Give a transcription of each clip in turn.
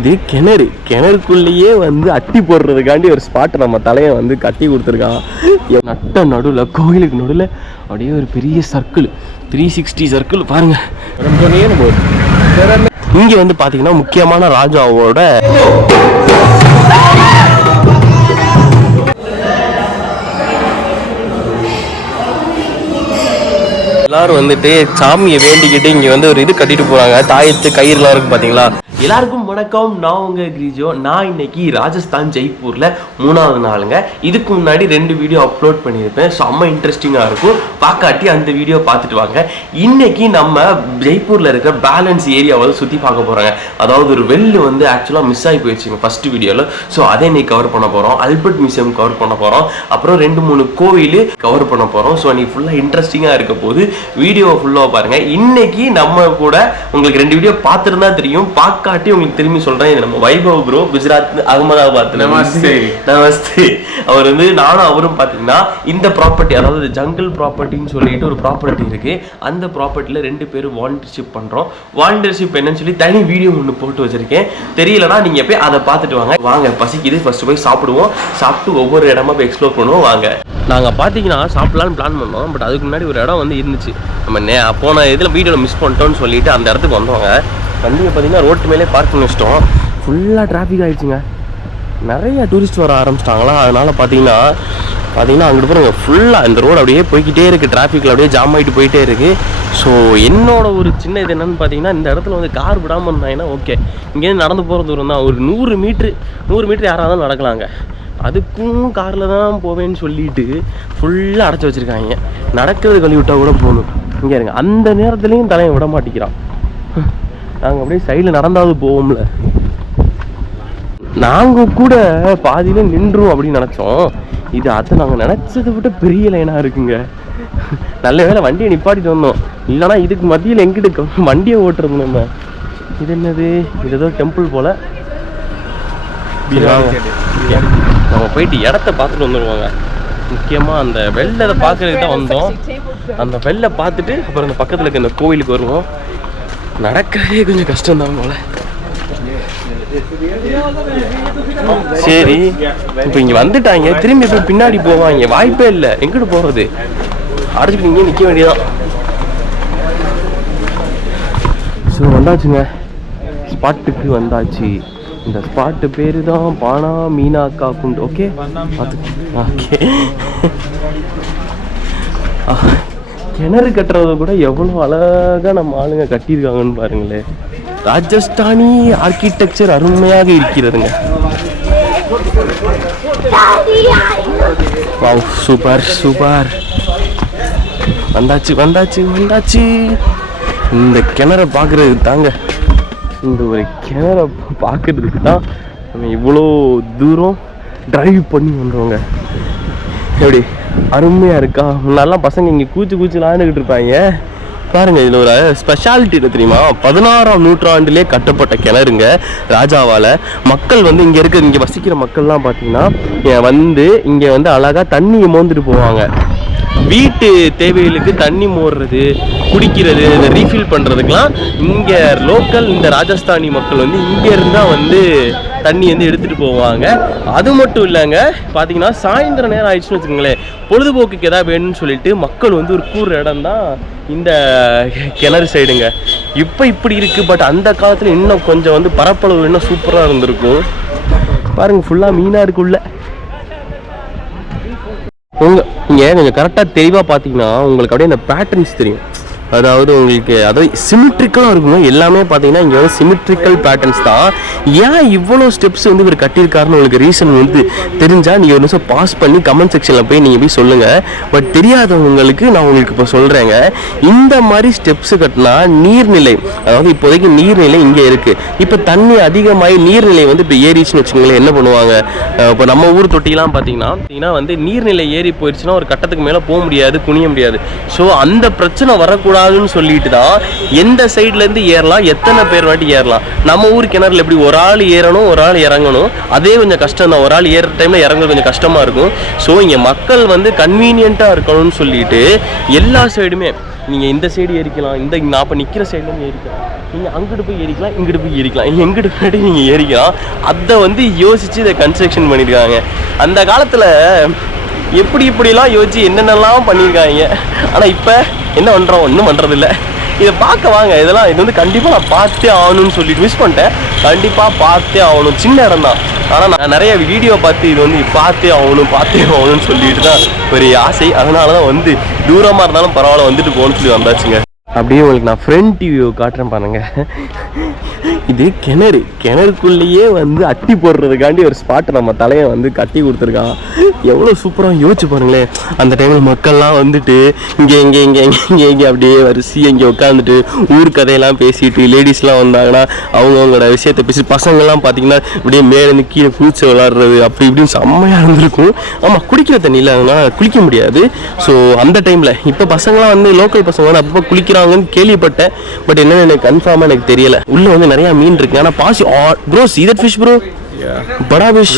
இது கிணறுக்குள்ளேயே வந்து அட்டி போடுறதுக்காண்டி ஒரு ஸ்பாட்டை நம்ம தலையை வந்து கட்டி கொடுத்துருக்கான். நட்ட நடுவில் கோயிலுக்கு நடுவில் அப்படியே ஒரு பெரிய சர்க்கிள் 360 சர்க்கிள் பாருங்க. இங்கே வந்து பார்த்தீங்கன்னா முக்கியமான ராஜாவோட எல்லாரும் வந்துட்டு சாமியை வேண்டிக்கிட்டு இங்கே வந்து ஒரு இது கட்டிட்டு போகிறாங்க. தாயத்து கயிறுலாம் இருக்குது பார்த்தீங்களா. எல்லாருக்கும் வணக்கம், நான் உங்க கிரிஜோ. நான் இன்னைக்கு ராஜஸ்தான் ஜெய்ப்பூரில் 3வது நாளுங்க. இதுக்கு முன்னாடி 2 வீடியோ அப்லோட் பண்ணியிருப்பேன். செம்ம இன்ட்ரெஸ்டிங்காக இருக்கும், பார்க்காட்டி அந்த வீடியோ பார்த்துட்டு வாங்க. இன்னைக்கு நம்ம ஜெய்ப்பூரில் இருக்கிற பேலன்ஸ் ஏரியாவை சுற்றி பார்க்க போகிறாங்க. அதாவது ஒரு வெள்ளு வந்து ஆக்சுவலாக மிஸ் ஆகி போயிடுச்சுங்க ஃபர்ஸ்ட் வீடியோவில். ஸோ அதை இன்னைக்கு கவர் பண்ண போகிறோம். ஆல்பர்ட் மியூசியம் கவர் பண்ண போகிறோம். அப்புறம் 2-3 கோவில் கவர் பண்ண போகிறோம். ஸோ இன்னைக்கு ஃபுல்லாக இன்ட்ரெஸ்டிங்காக இருக்க போது வீடியோ ஃபுல்லாக பாருங்கள். இன்னைக்கு நம்ம கூட உங்களுக்கு 2 வீடியோ பார்த்துருந்தா தெரியும், பார்க்க உங்களுக்கு திரும்பி சொல்றேன். இது நம்ம வைபவ் ப்ரோ, குஜராத் அகமதாபாத்ல. நமஸ்தே. அவர் வந்து நானும் அவரும் பாத்தீங்கன்னா இந்த ப்ராப்பர்ட்டி, அதாவது ஜங்கிள் ப்ராப்பர்ட்டின்னு சொல்லிட்டு ஒரு ப்ராப்பர்ட்டி இருக்கு. அந்த ப்ராப்பர்ட்டில 2 பேரும் வாலண்டியர்ஷிப் பண்றோம். வாலண்டியர்ஷிப் என்னன்னு சொல்லி தனி வீடியோ ஒன்று போட்டு வச்சிருக்கேன். தெரியலனா நீங்க போய் அதை பார்த்துட்டு வாங்க. வாங்க, பசிக்குது, ஃபர்ஸ்ட் போய் சாப்பிடுவோம். சாப்பிட்டு ஒவ்வொரு இடமா போய் எக்ஸ்ப்ளோர் பண்ணுவோம். வாங்க. நாங்கள் பார்த்தீங்கன்னா சாப்பிடலான்னு பிளான் பண்ணோம். பட் அதுக்கு முன்னாடி ஒரு இடம் வந்து இருந்துச்சு. நம்ம போன இதில் வீடியோவில் மிஸ் பண்ணிட்டோம்னு சொல்லிட்டு அந்த இடத்துக்கு வந்தவங்க வண்டியை பார்த்தீங்கன்னா ரோட்டு மேலே பார்க் பண்ணி வச்சிட்டோம். ஃபுல்லாக டிராஃபிக் ஆகிடுச்சுங்க. நிறைய டூரிஸ்ட் வர ஆரம்பிச்சிட்டாங்களா. அதனால் பார்த்தீங்கன்னா அங்கிட்டு போகிறவங்க ஃபுல்லாக இந்த ரோடு அப்படியே போய்கிட்டே இருக்குது. டிராஃபிக்கில் அப்படியே ஜாம் ஆகிட்டு போயிட்டே இருக்குது. ஸோ என்னோட ஒரு சின்ன இது என்னென்னு பார்த்தீங்கன்னா, இந்த இடத்துல வந்து கார் விடாமல் இருந்தாங்கன்னா ஓகே, இங்கேருந்து நடந்து போகிற தூரம் தான். ஒரு 100 மீட்ரு யாராவது நடக்கலாங்க. அதுக்கும் காரில் தான் போவேன்னு சொல்லிட்டு ஃபுல்லாக அடைச்சி வச்சுருக்காங்க. நடக்கிறது கழுவி விட்டால் கூட போகணும். இங்கே இருங்க, அந்த நேரத்துலையும் தலையை விட மாட்டேங்கிறான். நாங்கள் அப்படியே சைடில் நடந்தாவது போவோம்ல. நாங்கள் கூட பாதியில் நின்றும் அப்படின்னு நினச்சோம். இது அதை நாங்கள் நினச்சதை விட பெரிய லைனாக இருக்குங்க. நல்ல வேலை வண்டியை நிப்பாட்டிட்டு வந்தோம். இல்லைனா இதுக்கு மத்தியில் எங்கிட்டு வண்டியை ஓட்டுறது நம்ம. இது என்னது? இது ஏதோ டெம்பிள் போல். நம்ம போயிட்டு இடத்த பார்த்துட்டு வந்துடுவாங்க. முக்கியமாக அந்த வெள்ளை பார்க்கறதுக்கு தான் வந்தோம். அந்த வெள்ளை பார்த்துட்டு அப்புறம் அந்த பக்கத்தில் இருக்க இந்த கோவிலுக்கு வருவோம். நடக்கிறதே கொஞ்சம் கஷ்டம்தான் போல. சரி, இப்போ இங்கே வந்துட்டாங்க, திரும்பி போய் பின்னாடி போவாங்க. வாய்ப்பே இல்லை. எங்கிட்டு போகிறது? அடைச்சிட்டு இங்கே நிற்க வேண்டியதான். ஸோ வந்தாச்சுங்க, ஸ்பாட்டுக்கு வந்தாச்சு. இந்த ஸ்பாட்டு பேர் தான் பானா மீனாக்கா குண்டு. Okay okay. கிணறு கட்டுறத கூட எவ்வளோ அழகாக நம்ம ஆளுங்க கட்டியிருக்காங்கன்னு பாருங்களேன். ராஜஸ்தானி ஆர்கிடெக்சர் அருமையாக இருக்கிறதுங்க. Wow, super super. வந்தாச்சு. இந்த கிணறை பார்க்குறதுக்கு தாங்க, இந்த ஒரு கிணறை பார்க்கறதுக்கு தான் நம்ம இவ்வளோ தூரம் டிரைவ் பண்ணி வந்துடுவோங்க. எப்படி அருமையாக இருக்கா? முன்னாடிலாம் பசங்க இங்கே கூச்சு விளாண்டுக்கிட்டு இருப்பாங்க. பாருங்கள், இதில் ஒரு ஸ்பெஷாலிட்டி என்ன தெரியுமா? 16ஆம் நூற்றாண்டிலே கட்டப்பட்ட கிணறுங்க ராஜாவால். மக்கள் வந்து இங்கே வசிக்கிற மக்கள்லாம் பார்த்தீங்கன்னா இங்கே வந்து அழகாக தண்ணியை மோந்துட்டு போவாங்க. வீட்டு தேவைகளுக்கு தண்ணி மோடுறது, குடிக்கிறது, இந்த ரீஃபில் பண்ணுறதுக்கெலாம் இங்கே லோக்கல் இந்த ராஜஸ்தானி மக்கள் வந்து இங்கேருந்து தான் வந்து தண்ணி வந்து எடுத்துகிட்டு போவாங்க. அது மட்டும் இல்லைங்க, பார்த்தீங்கன்னா சாயந்தரம் நேரம் ஆயிடுச்சுன்னு வச்சுக்கோங்களேன், பொழுதுபோக்குக்கு எதாவது வேணும்னு சொல்லிட்டு மக்கள் வந்து ஒரு கூற இடம் தான் இந்த கிணறு சைடுங்க. இப்போ இப்படி இருக்குது. பட் அந்த காலத்தில் இன்னும் கொஞ்சம் வந்து பரப்பளவு இன்னும் சூப்பராக இருந்திருக்கும். பாருங்கள், ஃபுல்லாக மீனாக இருக்குள்ள. நீங்கள் கொஞ்சம் கரெக்டாக தெளிவாக பார்த்தீங்கன்னா உங்களுக்கு அப்படியே அந்த பேட்டர்ன்ஸ் தெரியும். அதாவது உங்களுக்கு அதாவது சிமெட்ரிக்கலாக இருக்குங்க. எல்லாமே பார்த்தீங்கன்னா இங்கே வந்து சிமெட்ரிக்கல் பேட்டர்ன்ஸ் தான். ஏன் இவ்வளோ ஸ்டெப்ஸ் வந்து இவர் கட்டியிருக்காருன்னு உங்களுக்கு ரீசன் வந்து தெரிஞ்சால் நீங்கள் ஒரு நிமிஷம் பாஸ் பண்ணி கமெண்ட் செக்ஷனில் போய் நீங்கள் போய் சொல்லுங்கள். பட் தெரியாதவங்களுக்கு நான் உங்களுக்கு இப்போ சொல்கிறேங்க. இந்த மாதிரி ஸ்டெப்ஸு கட்டினா நீர்நிலை, அதாவது இப்போதைக்கு நீர்நிலை இங்கே இருக்குது. இப்போ தண்ணி அதிகமாகி நீர்நிலை வந்து இப்போ ஏறிச்சுன்னு வச்சுக்கோங்களேன், என்ன பண்ணுவாங்க? இப்போ நம்ம ஊர் தொட்டிலாம் பார்த்தீங்கன்னா வந்து நீர்நிலை ஏறி போயிடுச்சுன்னா ஒரு கட்டத்துக்கு மேலே போக முடியாது, குனிய முடியாது. ஸோ அந்த பிரச்சனை வரக்கூடாது ஏறக்கூடாதுன்னு சொல்லிட்டு தான் எந்த சைட்லேருந்து ஏறலாம், எத்தனை பேர் வாட்டி ஏறலாம். நம்ம ஊர் கிணறுல எப்படி ஒரு ஆள் ஏறணும், ஒரு ஆள் இறங்கணும், அதே கொஞ்சம் கஷ்டம் தான். ஒரு ஆள் ஏறுற டைமில் இறங்குறது கொஞ்சம் கஷ்டமாக இருக்கும். ஸோ இங்கே மக்கள் வந்து கன்வீனியண்ட்டாக இருக்கணும்னு சொல்லிட்டு எல்லா சைடுமே நீங்கள் இந்த சைடு ஏறிக்கலாம், நான் இப்போ நிற்கிற சைட்லேருந்து ஏறிக்கலாம், நீங்கள் அங்கிட்டு போய் ஏறிக்கலாம், இங்கிட்டு போய் ஏறிக்கலாம், எங்கிட்டு போய்ட்டு நீங்கள் ஏறிக்கலாம். அதை வந்து யோசித்து இதை கன்ஸ்ட்ரக்ஷன் பண்ணியிருக்காங்க. அந்த காலத்தில் எப்படிலாம் யோசிச்சு என்னென்னலாம் பண்ணியிருக்காங்க. ஆனால் இப்போ என்ன பண்ணுறோம், ஒன்றும் பண்ணுறதில்ல. இதை பார்க்க வாங்க. இது வந்து கண்டிப்பாக நான் பார்த்தே ஆகணும்னு சொல்லிட்டு மிஸ் பண்ணிட்டேன். கண்டிப்பாக பார்த்தே ஆகணும். சின்ன இடம் தான், ஆனால் நான் நிறைய வீடியோ பார்த்து இது வந்து பார்த்தே ஆகணும்னு சொல்லிட்டு தான் ஒரு ஆசை. அதனால தான் வந்து தூரமாக இருந்தாலும் பரவாயில்ல வந்துட்டு போகணும்னு சொல்லி வந்தாச்சுங்க. அப்படியே உங்களுக்கு நான் ஃப்ரண்ட் வியூ காட்டுறேன் பாருங்க. இது கிணறுக்குள்ளேயே வந்து அட்டி போடுறதுக்காண்டி ஒரு ஸ்பாட்டை நம்ம தலையை வந்து கட்டி கொடுத்துருக்கான். எவ்வளோ சூப்பராக யோசிச்சு பாருங்களேன். அந்த டைமில் மக்கள்லாம் வந்துட்டு இங்கே அப்படியே வரிசையாக இங்கே உட்காந்துட்டு ஊர் கதையெல்லாம் பேசிட்டு, லேடிஸ்லாம் வந்தாங்கன்னா அவங்களோட விஷயத்தை பேசி, பசங்கள்லாம் பார்த்தீங்கன்னா இப்படியே மேலேருந்து கீழே குளிச்சு விளாட்றது அப்படி இப்படின்னு செம்மையாக இருந்திருக்கும். ஆமாம், குடிக்கிற தண்ணியில் அதனால் குளிக்க முடியாது. ஸோ அந்த டைமில் இப்போ பசங்களாம் வந்து லோக்கல் பசங்க வந்து அப்பப்போ குளிக்கிறாங்கன்னு கேள்விப்பட்டேன். பட் என்னன்னு எனக்கு கன்ஃபார்மாக எனக்கு தெரியல. உள்ளே வந்து நிறையா மீன் இருக்கு. ஆனால் பாசி bro, see that fish bro? Bada fish,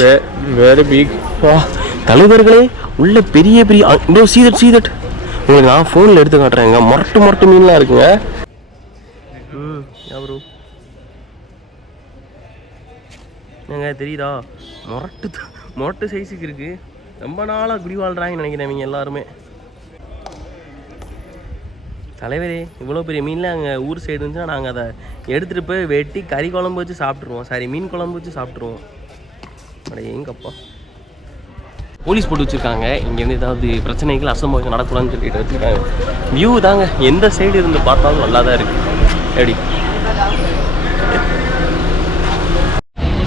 very big. தலைவர்களே உள்ள பெரிய ப்ரோ, see that உங்களுக்கு நான் ஃபோனில் எடுத்து காட்டுறேங்க. மொரட்டு மீன்லாம் இருக்குங்க. ப்ரோ ஏங்க தெரியுதா, மொரட்டு சைஸுக்கு இருக்கு. ரொம்ப நாளாக குடி வாழ்றாங்கன்னு நினைக்கிறேன் இவங்க எல்லாருமே. தலைவரே, இவ்வளோ பெரிய மீன்லாம் அங்கே ஊர் சைடு இருந்துச்சுன்னா நாங்கள் அதை எடுத்துகிட்டு போய் வெட்டி கறி குழம்பு வச்சு சாப்பிட்ருவோம். சாரி, மீன் குழம்பு வச்சு சாப்பிட்ருவோம். அட எங்கப்பா, போலீஸ் போட்டு வச்சுருக்காங்க. இங்கேருந்து ஏதாவது பிரச்சனைகள் அசம்பாவிதம் நடக்கூடாதுன்னு சொல்லிட்டு வச்சுருக்காங்க. வியூ தாங்க எந்த சைடு இருந்து பார்த்தாலும் நல்லா தான் இருக்குது. எப்படி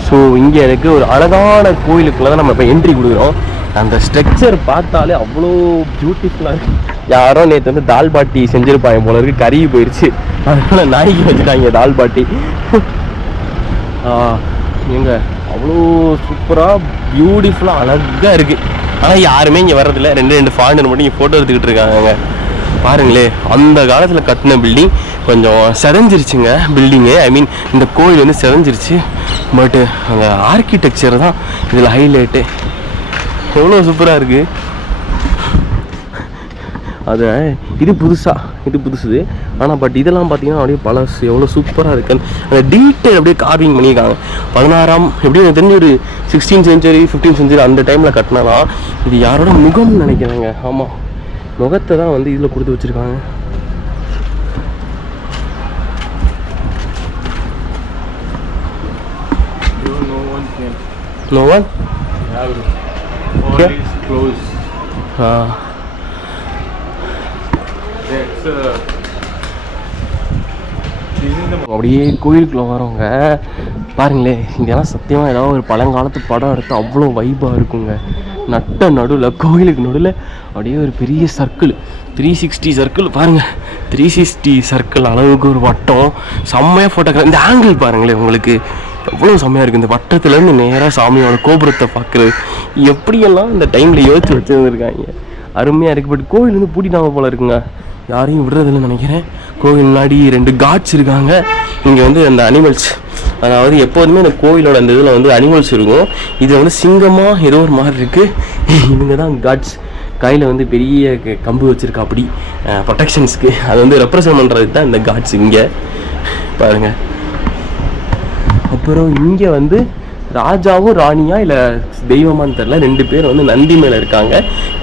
ஸோ இங்கே எனக்கு ஒரு அழகான கோயிலுக்குள்ளே தான் நம்ம இப்போ என்ட்ரி கொடுக்குறோம். அந்த ஸ்ட்ரக்சர் பார்த்தாலே அவ்வளோ பியூட்டிஃபுல்லாக இருக்குது. யாரோ நேற்று வந்து தால் பாட்டி செஞ்சுருப்பாங்க போல இருக்குது, கருகி போயிடுச்சு. அதனால் நாய்க்கு வச்சுட்டாங்க தால் பாட்டி. எங்க அவ்வளோ சூப்பராக பியூட்டிஃபுல்லாக அழகாக இருக்குது. ஆனால் யாருமே இங்கே வர்றதில்ல. ரெண்டு ஃபாரினர் மட்டும் இங்கே ஃபோட்டோ எடுத்துக்கிட்டு இருக்காங்க. பாருங்களே, அந்த காலத்தில் கட்டின பில்டிங் கொஞ்சம் செதஞ்சிருச்சுங்க. பில்டிங்கு ஐ மீன் இந்த கோயில் வந்து செதஞ்சிருச்சு. பட்டு அந்த ஆர்கிடெக்சர் தான் இதில் ஹைலைட்டு. எவ்வளோ சூப்பராக இருக்குது. அது இது புதுசு. ஆனால் பட் இதெல்லாம் பார்த்தீங்கன்னா அப்படியே பழசு. எவ்வளோ சூப்பராக இருக்குன்னு அந்த டீட்டெயில் அப்படியே கார்விங் பண்ணியிருக்காங்க. 16ஆம் எப்படியும் எனக்கு தெரிஞ்சு ஒரு 16th century 15th century அந்த டைமில் கட்டினாதான். இது யாரோட முகம்னு நினைக்கிறாங்க. ஆமாம், முகத்தை தான் வந்து இதில் கொடுத்து வச்சுருக்காங்க. No one? All is closed. அப்படியே கோயிலுக்குள்ள வரவங்க பாருங்களேன். இங்கெல்லாம் சத்தியமாக ஏதாவது ஒரு பழங்காலத்து படம் எடுத்து அவ்வளோ வைப்பாக இருக்குங்க. நட்ட நடுவில் கோயிலுக்கு நடுவில் அப்படியே ஒரு பெரிய சர்க்கிள், 360 சர்க்கிள் பாருங்கள். 360 சர்க்கிள் அளவுக்கு ஒரு வட்டம். செம்மையாக ஃபோட்டோகிராஃப். இந்த ஆங்கிள் பாருங்களேன், உங்களுக்கு எவ்வளோ செம்மையாக இருக்குது. இந்த வட்டத்துலேருந்து நேராக சாமியோட கோபுரத்தை பார்க்குறது எப்படியெல்லாம் இந்த டைமில் யோசிச்சு வச்சுருந்துருக்காங்க. அருமையாக இருக்குது. பட் கோவில் வந்து பூட்டிட்டாங்க போல் இருக்குங்க. யாரையும் விடுறதில்லைன்னு நினைக்கிறேன். கோவில் முன்னாடி 2 காட்ஸ் இருக்காங்க. இங்கே வந்து அந்த அனிமல்ஸ், அதாவது எப்போதுமே அந்த கோவிலோட அந்த இதில் வந்து அனிமல்ஸ் இருக்கும். இதில் வந்து சிங்கமாக ஏதோ ஒரு மாதிரி இருக்குது. இவங்க தான் காட்ஸ். கையில் வந்து பெரிய கம்பு வச்சுருக்கா அப்படி ப்ரொடெக்ஷன்ஸ்க்கு. அது வந்து ரெப்ரசன்ட் பண்ணுறதுக்கு தான் இந்த காட்ஸ் இங்கே பாருங்கள். அப்புறம் இங்கே வந்து ராஜாவும் ராணியா இல்லை தெய்வமானு தெரில, 2 பேர் வந்து நந்தி மேலே இருக்காங்க.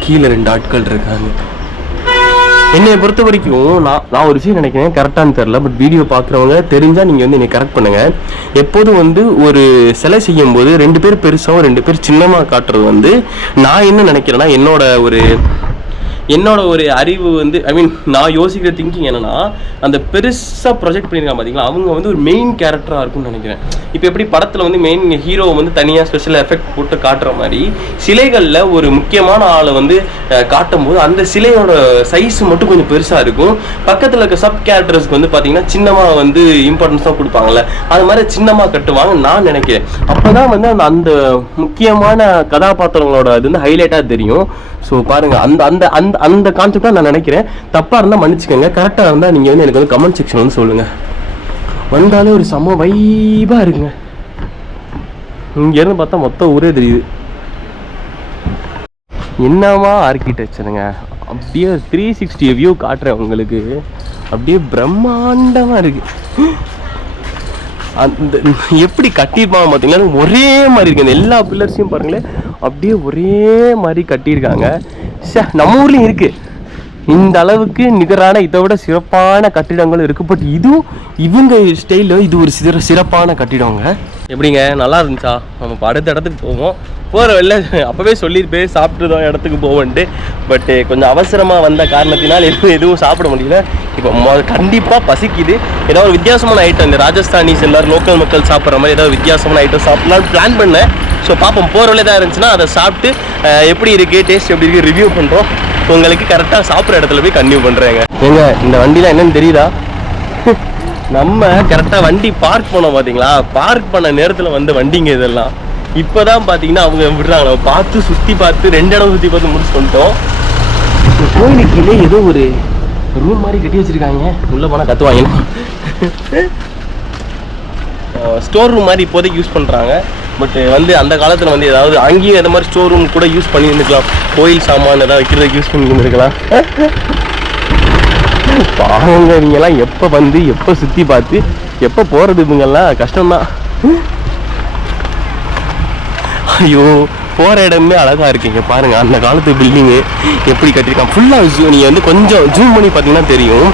கீழே 2 ஆட்கள் இருக்காங்க. என்னை பொறுத்த வரைக்கும் நான் ஒரு விஷயம் நினைக்கிறேன், கரெக்டானு தெரில. பட் வீடியோ பார்க்குறவங்க தெரிஞ்சால் நீங்கள் வந்து என்னை கரெக்ட் பண்ணுங்கள். எப்போதும் வந்து ஒரு சிலை செய்யும் போது 2 பேர் பெருசாகவும் 2 பேர் சின்னமாக காட்டுறது வந்து நான் என்ன நினைக்கிறேன்னா, என்னோட ஒரு அறிவு வந்து ஐ மீன் நான் யோசிக்கிற திங்கிங் என்னன்னா, அந்த பெருசாக ப்ரொஜெக்ட் பண்ணியிருக்காங்க பார்த்தீங்களா, அவங்க வந்து ஒரு மெயின் கேரக்டராக இருக்கும்னு நினைக்கிறேன். இப்போ எப்படி படத்தில் வந்து மெயின் ஹீரோவை வந்து தனியாக ஸ்பெஷல் எஃபெக்ட் போட்டு காட்டுற மாதிரி சிலைகளில் ஒரு முக்கியமான ஆளை வந்து காட்டும் போது அந்த சிலையோட சைஸ் மட்டும் கொஞ்சம் பெருசாக இருக்கும். பக்கத்தில் இருக்க சப் கேரக்டர்ஸ்க்கு வந்து பார்த்தீங்கன்னா சின்னமாக வந்து இம்பார்ட்டன்ஸ் தான் கொடுப்பாங்கல்ல, அது மாதிரி சின்னமாக கட்டுவாங்க நான் நினைக்கிறேன். அப்போ தான் வந்து அந்த முக்கியமான கதாபாத்திரங்களோட இது வந்து ஹைலைட்டாக தெரியும். ஸோ பாருங்கள், அந்த அந்த கான்செப்டாக நான் நினைக்கிறேன். தப்பாக இருந்தால் மன்னிச்சுக்கோங்க, கரெக்டாக இருந்தால் நீங்கள் வந்து எனக்கு வந்து கமெண்ட் செக்ஷன் வந்து சொல்லுங்கள். வந்தாலே ஒரு செம்ம வைபாக இருக்குங்க. இங்கேருந்து பார்த்தா மொத்தம் ஊரே தெரியுது. என்னவா ஆர்கிடெக்சருங்க, அப்படியே 360 வியூ காட்டுறேன் உங்களுக்கு. அப்படியே பிரம்மாண்டமாக இருக்கு. அந்த எப்படி கட்டியிருப்பாங்க பார்த்தீங்கன்னா ஒரே மாதிரி இருக்கு. அந்த எல்லா பில்லர்ஸையும் பாருங்களேன், அப்படியே ஒரே மாதிரி கட்டியிருக்காங்க. நம்ம ஊர்லேயும் இருக்கு இந்த அளவுக்கு நிகரான இதை விட சிறப்பான கட்டிடங்களும் இருக்குது. பட் இதுவும் இவங்க ஸ்டைலில் இது ஒரு சிறப்பான கட்டிடங்க. எப்படிங்க, நல்லா இருந்துச்சா? நம்ம அடுத்த இடத்துக்கு போவோம். போகிற வெளில அப்போவே சொல்லிட்டு போய் சாப்பிட்டுதான் இடத்துக்கு போவோன்ட்டு. பட்டு கொஞ்சம் அவசரமாக வந்த காரணத்தினால் எதுவும் சாப்பிட முடியல. இப்போ கண்டிப்பாக பசிக்குது. ஏதாவது ஒரு வித்தியாசமான ஐட்டம், இந்த ராஜஸ்தானிஸ் எல்லோரும் லோக்கல் மக்கள் சாப்பிட்ற மாதிரி ஏதாவது வித்தியாசமான ஐட்டம் சாப்பிட்லான்னு பிளான் பண்ணேன். ஸோ பார்ப்போம், போகிற வழியாக தான் இருந்துச்சுன்னா அதை சாப்பிட்டு எப்படி இருக்குது, டேஸ்ட் எப்படி இருக்குது ரிவ்யூ பண்ணுறோம். உங்களுக்கு கரெக்டாக சாப்பிட்ற இடத்துல போய் கன்டினியூ பண்ணுறேங்க. ஏங்க இந்த வண்டிலாம் என்னன்னு தெரியுதா? நம்ம கரெக்டாக வண்டி பார்க் பண்ணோம் பார்த்தீங்களா, பார்க் பண்ண நேரத்தில் வந்து வண்டிங்க இதெல்லாம் இப்போதான் பார்த்தீங்கன்னா அவங்க விடுறாங்க. நம்ம பார்த்து சுற்றி பார்த்து 2 இடம் சுற்றி பார்த்து முடிச்சு வந்துட்டோம். கோயிலுக்கு ஏதோ ஒரு ரூம் மாதிரி கட்டி வச்சுருக்காங்க. உள்ளே போனால் கற்றுவாங்க. ஸ்டோர் ரூம் மாதிரி இப்போதைக்கு யூஸ் பண்ணுறாங்க. பட் வந்து அந்த காலத்தில் வந்து ஏதாவது அங்கேயும் எந்த மாதிரி ஸ்டோர் ரூம் கூட யூஸ் பண்ணி இருந்துக்கலாம். கோயில் சாமான் ஏதாவது வைக்கிறதுக்கு யூஸ் பண்ணி இருந்துருக்கலாம். பாவங்க இவங்கெல்லாம் எப்போ வந்து எப்போ சுற்றி பார்த்து எப்போ போகிறது, இவங்கெல்லாம் கஷ்டம்தான். ஐயோ, போகிற இடமே அழகாக இருக்கீங்க பாருங்கள். அந்த காலத்து பில்டிங்கு எப்படி கட்டியிருக்காங்க ஃபுல்லாக. நீங்கள் வந்து கொஞ்சம் ஜூம் பண்ணி பார்த்தீங்கன்னா தெரியும்.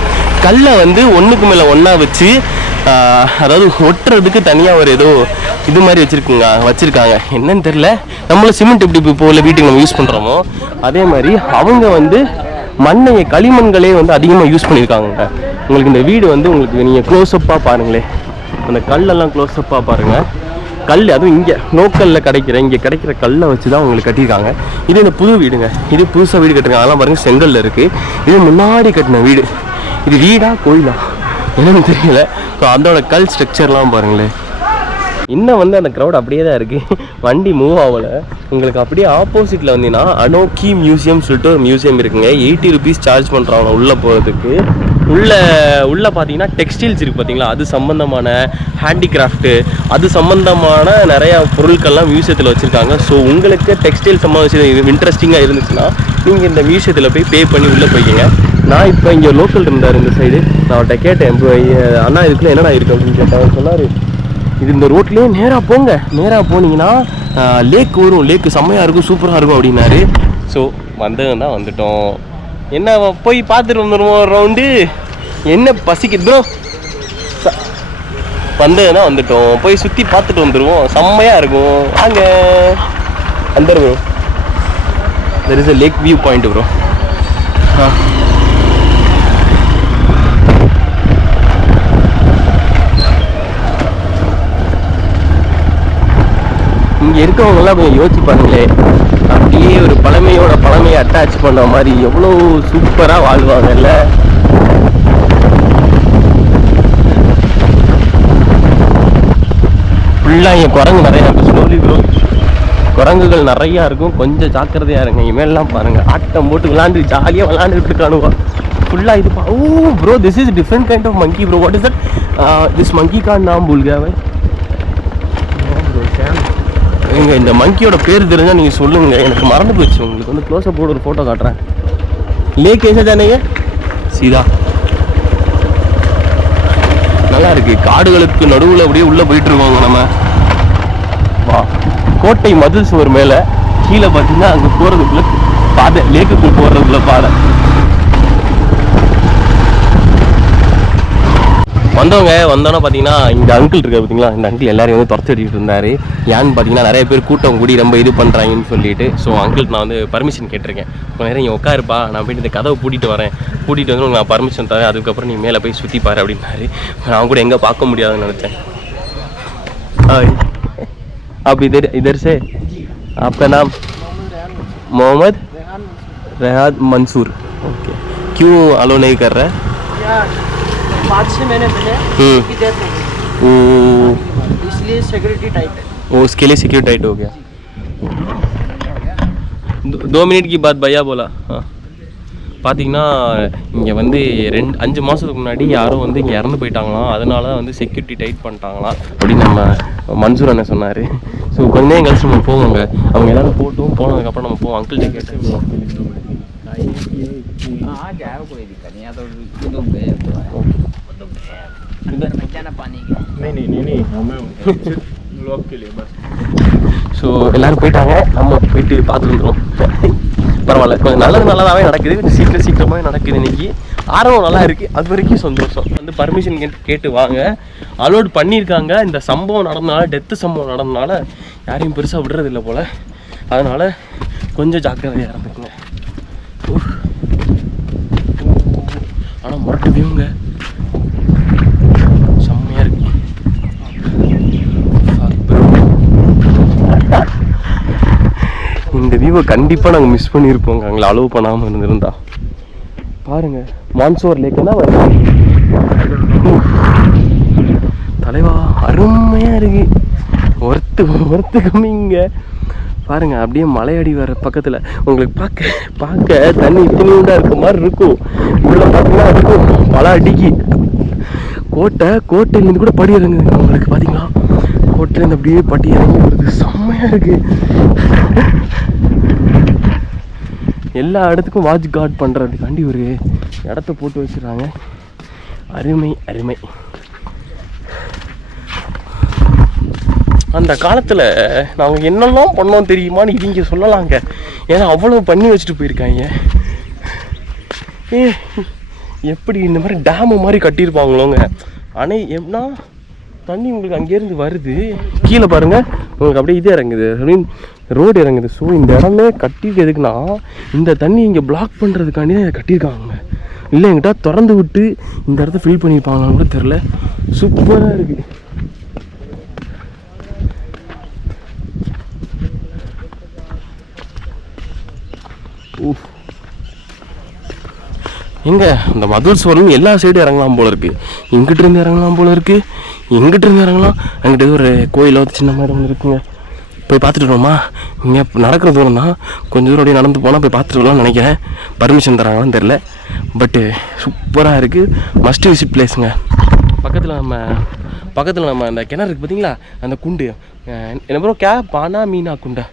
கல்லை வந்து ஒன்றுக்கு மேலே ஒன்றா வச்சு, அதாவது ஒட்டுறதுக்கு தனியாக ஒரு ஏதோ இது மாதிரி வச்சுருக்காங்க. என்னன்னு தெரில. நம்மளும் சிமெண்ட் எப்படி இப்போ வீட்டுக்கு நம்ம யூஸ் பண்ணுறோமோ அதே மாதிரி அவங்க வந்து மண்ணையை களிமண்களே வந்து அதிகமாக யூஸ் பண்ணியிருக்காங்க. உங்களுக்கு இந்த வீடு வந்து உங்களுக்கு நீங்கள் க்ளோஸ்அப்பாக பாருங்களேன். அந்த கல்லெல்லாம் க்ளோஸ்அப்பாக பாருங்கள். கல் அதுவும் இங்கே லோக்கலில் இங்கே கிடைக்கிற கல்லை வச்சு தான் உங்களுக்கு கட்டியிருக்காங்க. இது இந்த புது வீடுங்க. இது புதுசாக வீடு கட்டுருக்காங்க. அதெல்லாம் பாருங்கள், செங்கல்ல இருக்குது. இது முன்னாடி கட்டின வீடு. இது வீடா கோயிலா என்னன்னு தெரியல. ஸோ அதோட கல் ஸ்ட்ரக்சர்லாம் பாருங்களேன். இன்னும் வந்து அந்த க்ரௌட் அப்படியே தான் இருக்குது. வண்டி மூவ் ஆகலை. உங்களுக்கு அப்படியே ஆப்போசிட்டில் வந்தீங்கன்னா அனோக்கி மியூசியம் சொல்லிட்டு ஒரு மியூசியம் இருக்குங்க. 80 rupees சார்ஜ் பண்ணுறாங்க உள்ளே போகிறதுக்கு. உள்ளே பார்த்தீங்கன்னா டெக்ஸ்டைல்ஸ் இருக்குது பார்த்தீங்களா, அது சம்மந்தமான ஹேண்டிகிராஃப்ட்டு, அது சம்மந்தமான நிறையா பொருட்கள்லாம் மியூசியத்தில் வச்சுருக்காங்க. ஸோ உங்களுக்கு டெக்ஸ்டைல் சம்மந்தம் இன்ட்ரெஸ்டிங்காக இருந்துச்சுன்னா நீங்கள் இந்த மியூசியத்தில் போய் பே பண்ணி உள்ளே போய்க்கிங்க. நான் இப்போ இங்கே லோக்கல் இருந்தார் இந்த சைடு. நான் அவர்கிட்ட கேட்டேன், இப்போ அண்ணா இதுக்குள்ளே என்னடா இருக்குது அப்படின்னு கேட்டேன். அவர் சொன்னார், இது இந்த ரோட்லேயே நேராக போங்க, நேராக போனீங்கன்னா லேக் வரும், லேக்கு செம்மையாக இருக்கும், சூப்பராக இருக்கும் அப்படின்னாரு. ஸோ வந்ததுன்னா வந்துட்டோம். என்ன போய் பார்த்துட்டு வந்துடுவோம் ரவுண்டு. என்ன பசிக்குது ப்ரோ, வந்ததுன்னா வந்துட்டோம். போய் சுற்றி பார்த்துட்டு வந்துடுவோம், செம்மையாக இருக்கும். வாங்க வந்துடு bro. There is a lake view point bro. இங்கே இருக்கவங்கெல்லாம் கொஞ்சம் யோசிச்சு பாருங்களே, அப்படியே ஒரு பழமையை அட்டாச் பண்ண மாதிரி எவ்வளோ சூப்பராக வாழ்வாங்கல்ல. ஃபுல்லாக இங்கே குரங்கு நிறையா இருக்கும். ஸ்லோலி ப்ரோ, குரங்குகள் நிறையா இருக்கும். கொஞ்சம் ஜாக்கிரதையாக இருங்க. இனிமேல்லாம் பாருங்கள், ஆட்டம் போட்டு விளாண்டு ஜாலியாக விளாண்டுட்டு இருக்கானுவா ஃபுல்லாக. இது oh bro, this is different kind of monkey bro. What is that? This monkey கா நாம் भूल गया भाई. எங்க இந்த மங்கியோட பேர் தெரிஞ்சால் நீங்கள் சொல்லுங்கள், எனக்கு மறந்து போச்சு. உங்களுக்கு வந்து க்ளோஸ்அப் போட ஒரு ஃபோட்டோ காட்டுறேன். லேக் ஏசா தானேங்க சீதா, நல்லா இருக்கு. காடுகளுக்கு நடுவில் அப்படியே உள்ளே போயிட்டு இருக்கோங்க நம்ம. வா, கோட்டை மதில் சுவர் மேலே கீழே பார்த்தீங்கன்னா அங்கே போகிறதுக்குள்ள பாதை, லேக்குக்குள்ள போகிறதுக்குள்ள பாதை. வந்தோன்னா பார்த்தீங்கன்னா இந்த அங்கிள் இருக்காரு பார்த்தீங்களா, இந்த அங்கிள் எல்லாரையும் வந்து துரத்தி அடிக்கிட்டு இருந்தார். ஏன்னு பார்த்தீங்கன்னா நிறைய பேர் கூட்டம் கூடி ரொம்ப இது பண்ணுறாங்கன்னு சொல்லிட்டு. ஸோ அங்கிள் நான் வந்து பர்மிஷன் கேட்டிருக்கேன். கொஞ்சம் நேரம் இங்கே உட்காருப்பா, நான் போய்ட்டு இந்த கதவை பூட்டிட்டு வரேன், பூட்டிட்டு வந்து நான் பர்மிஷன் தரேன், அதுக்கப்புறம் நீ மேலே போய் சுற்றி பாரு அப்படின்னாரு. நான் கூட எங்கே பார்க்க முடியாதுன்னு நினச்சேன். आप इधर से, आपका नाम? मोहम्मद रेहान मंसूर. ओके, क्यों अलो नहीं कर रहा है? 5-6 महीने पहले की डेथ हो गई, वो इसलिए सिक्योरिटी टाइट है. वो उसके लिए सिक्योरिटी टाइट हो गया. 2 मिनट की बात भैया बोला. हाँ பார்த்தீங்கன்னா இங்கே வந்து 5 மாதத்துக்கு முன்னாடி யாரும் வந்து இங்கே இறந்து போயிட்டாங்களாம். அதனால தான் வந்து செக்யூரிட்டி டைட் பண்ணிட்டாங்களாம் அப்படின்னு நம்ம மன்சூர் அண்ணன் சொன்னார். ஸோ கொஞ்ச நேரம் கழிச்சு நம்ம போவோங்க. அவங்க எல்லோரும் போனதுக்கப்புறம் நம்ம போவோம். அங்கிள்கிட்ட கேட்டு आ जाओ कोई दिक्कत नहीं, या तो तुम गए तो इधर में जाना पानी के नहीं हमें लोग के लिए बस. ஸோ எல்லோரும் போயிட்டாங்க. நம்ம போயிட்டு பார்த்து வந்துடும். பரவாயில்ல, கொஞ்சம் நல்லதாகவே நடக்குது. கொஞ்சம் சீக்கிரமாகவே நடக்குது. இன்றைக்கி ஆரம்பம் நல்லா இருக்குது. அது வரைக்கும் சந்தோஷம். வந்து பர்மிஷன் கேட்டு வாங்க. அலோட் பண்ணியிருக்காங்க. இந்த சம்பவம் நடந்தனால, டெத்து சம்பவம் நடந்தனால யாரையும் பெருசாக விடுறதில்லை போல். அதனால் கொஞ்சம் ஜாக்கிரதையாக இருந்துக்குங்க. ஆனால் முரட்டு வியூங்க செம்மையாக இருக்கு. இந்த வியூவை கண்டிப்பாக நாங்கள் மிஸ் பண்ணியிருப்போங்க அங்கே அலோவ் பண்ணாமல் இருந்திருந்தா. பாருங்க, மான்சோர் லேக்குன்னா தலைவா அருமையாக இருக்கு. ஒருத்து கம்மிங்க பாருங்க. அப்படியே மலையடி வர பக்கத்தில் உங்களுக்கு பார்க்க தண்ணி இத்தனையுண்டா இருக்க மாதிரி இருக்கும். உள்ள பார்த்தீங்கன்னா இருக்கும் பல அடிக்கு கோட்டையிலேருந்து கூட படி இறங்குது. உங்களுக்கு பார்த்தீங்களா, கோட்டையிலேருந்து அப்படியே படி இறங்கி வருது. செம்மையாக இருக்கு. எல்லா இடத்துக்கும் வாட்ச் கார்ட் பண்ணுறதுக்காண்டி ஒரு இடத்த போட்டு வச்சுருக்காங்க. அருமை. அந்த காலத்தில் நாங்கள் என்னெல்லாம் பண்ணோம் தெரியுமான்னு இவங்க சொல்லலாங்க. ஏன்னா அவ்வளோ பண்ணி வச்சுட்டு போயிருக்காங்க. எப்படி இந்த மாதிரி டேமு மாதிரி கட்டியிருப்பாங்களோங்க. அணை எப்படின்னா தண்ணி உங்களுக்கு அங்கேருந்து வருது, கீழே பாருங்கள் உங்களுக்கு அப்படியே இதே இறங்குது, ரோடு இறங்குது. ஸோ இந்த இடமே கட்டிருக்கு எதுக்குன்னா இந்த தண்ணி இங்கே பிளாக் பண்ணுறதுக்காண்டி தான் இதை கட்டியிருக்காங்க. இல்லை என்கிட்ட திறந்து விட்டு இந்த இடத்த ஃபில் பண்ணியிருப்பாங்கன்னு கூட தெரில. சூப்பராக இருக்குது. எங்க இந்த மதுர் சோழன் எல்லா சைடும் இறங்கலாம் போல இருக்கு. இங்கிட்டு இருந்து இறங்கலாம் போல இருக்கு, எங்கிட்ட இருந்து இறங்கலாம். அங்கிட்ட ஒரு கோயிலோ சின்ன மாதிரி ஒன்று இருக்குங்க. போய் பார்த்துட்டு வருவோமா? இங்கே நடக்கிற தூரம் தான், கொஞ்சம் தூரம் அப்படியே நடந்து போனால் போய் பார்த்துட்டு வரலாம்னு நினைக்கிறேன். பர்மிஷன் தராங்களான்னு தெரில. பட்டு சூப்பராக இருக்குது. மஸ்ட் விசிட் பிளேஸுங்க. பக்கத்தில் நம்ம அந்த கிணறு இருக்குது பார்த்தீங்களா, அந்த குண்டு என்ன ப்ரோ பானா மீனா குண்டா,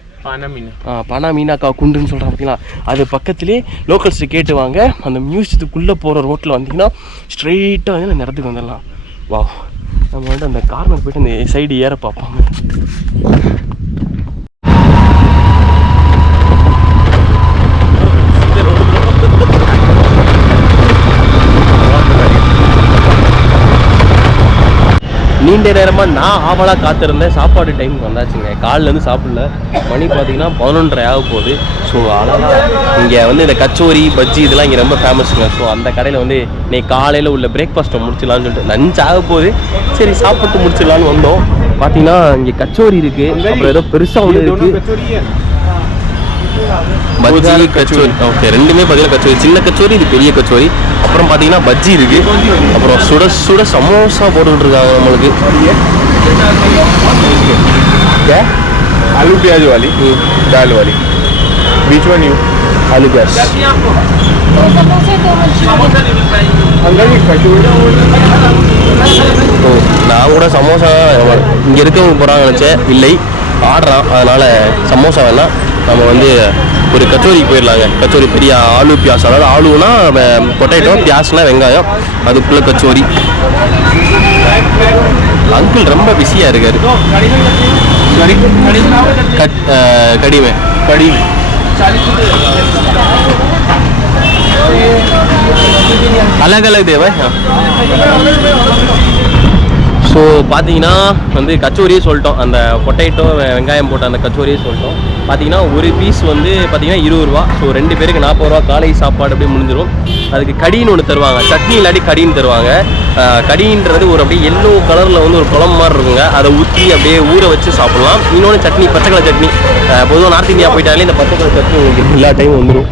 பானா மீனாக்கா குண்டுன்னு சொல்கிறாங்க பார்த்தீங்களா, அது பக்கத்துலேயே லோக்கல்ஸை கேட்டுவாங்க. அந்த மியூசியத்துக்குள்ளே போகிற ரோட்டில் வந்தீங்கன்னா ஸ்ட்ரெயிட்டாக வந்து அந்த இடத்துக்கு வந்துடலாம். வா, நம்ம வந்து அந்த கார்னர் போய்ட்டு அந்த சைடு ஏற பார்ப்பாங்க. நீண்ட நேரமாக நான் ஆவலாக காத்திருந்தேன். சாப்பாடு டைமுக்கு வந்தாச்சுங்க. காலிலேருந்து சாப்பிடல. மணி பார்த்தீங்கன்னா 11:30 ஆக போகுது. ஸோ அழகாக இங்கே வந்து இந்த கச்சோரி பஜ்ஜி இதெல்லாம் இங்கே ரொம்ப ஃபேமஸுங்க. ஸோ அந்த கடையில் வந்து இன்னைக்கு காலையில் உள்ள பிரேக்ஃபாஸ்ட்டை முடிச்சிடலான்னு சொல்லிட்டு லஞ்ச் ஆக போகுது. சரி சாப்பிட்டு முடிச்சிடலான்னு வந்தோம். பார்த்தீங்கன்னா இங்கே கச்சோரி இருக்குது, அப்புறம் ஏதோ பெருசாக ஒன்று இருக்குது, பஜ்ஜி கச்சோரி. ஓகே, ரெண்டுமே பார்த்தீங்கன்னா கச்சோரி. சின்ன கச்சோரி, இது பெரிய கச்சோரி. அப்புறம் பார்த்தீங்கன்னா பஜ்ஜி இருக்குது, அப்புறம் சுட சமோசா போட்டுக்கிட்டு இருக்காங்க நம்மளுக்கு. आलू प्याज वाली, दाल वाली, बीच वन यू आलू प्याज. நான் கூட சமோசா இங்கே இருக்கவங்க போகிறாங்க நினச்சேன், இல்லை ஆடுறான். அதனால் சமோசா வேணாம், நம்ம வந்து ஒரு கச்சோரிக்கு போயிடலாங்க. கச்சோரி பெரிய ஆலு பியாஸ், அதாவது ஆலுனா பொட்டேட்டோ, பியாஸ்னா வெங்காயம், அதுக்குள்ளே கச்சோரி. அங்கிள் ரொம்ப பிஸியாக இருக்காரு. கடிமை अलग अलग देव है. ஸோ பார்த்தீங்கன்னா வந்து கச்சோரியே சொல்லிட்டோம், அந்த பொட்டேட்டோ வெங்காயம் போட்ட அந்த கச்சோரியே சொல்லிட்டோம். பார்த்தீங்கன்னா ஒரு பீஸ் வந்து பார்த்தீங்கன்னா 20 ரூபா. ஸோ 2 பேருக்கு 40 ரூபா. காலை சாப்பாடு அப்படியே முடிஞ்சிடும். அதுக்கு கடின்னு ஒன்று தருவாங்க, சட்னி இல்லாட்டி கடின்னு தருவாங்க. கடின்றது ஒரு அப்படியே எல்லோ கலரில் வந்து ஒரு குழம்பு மாதிரி இருக்குங்க. அதை ஊற்றி அப்படியே ஊற வச்சு சாப்பிட்லாம். இன்னொன்று சட்னி, பச்சை கலர் சட்னி. பொதுவாக நார்த் இந்தியா போயிட்டாலே இந்த பச்சை கலர் சட்னி உங்களுக்கு எல்லா டைமும் வந்துடும்.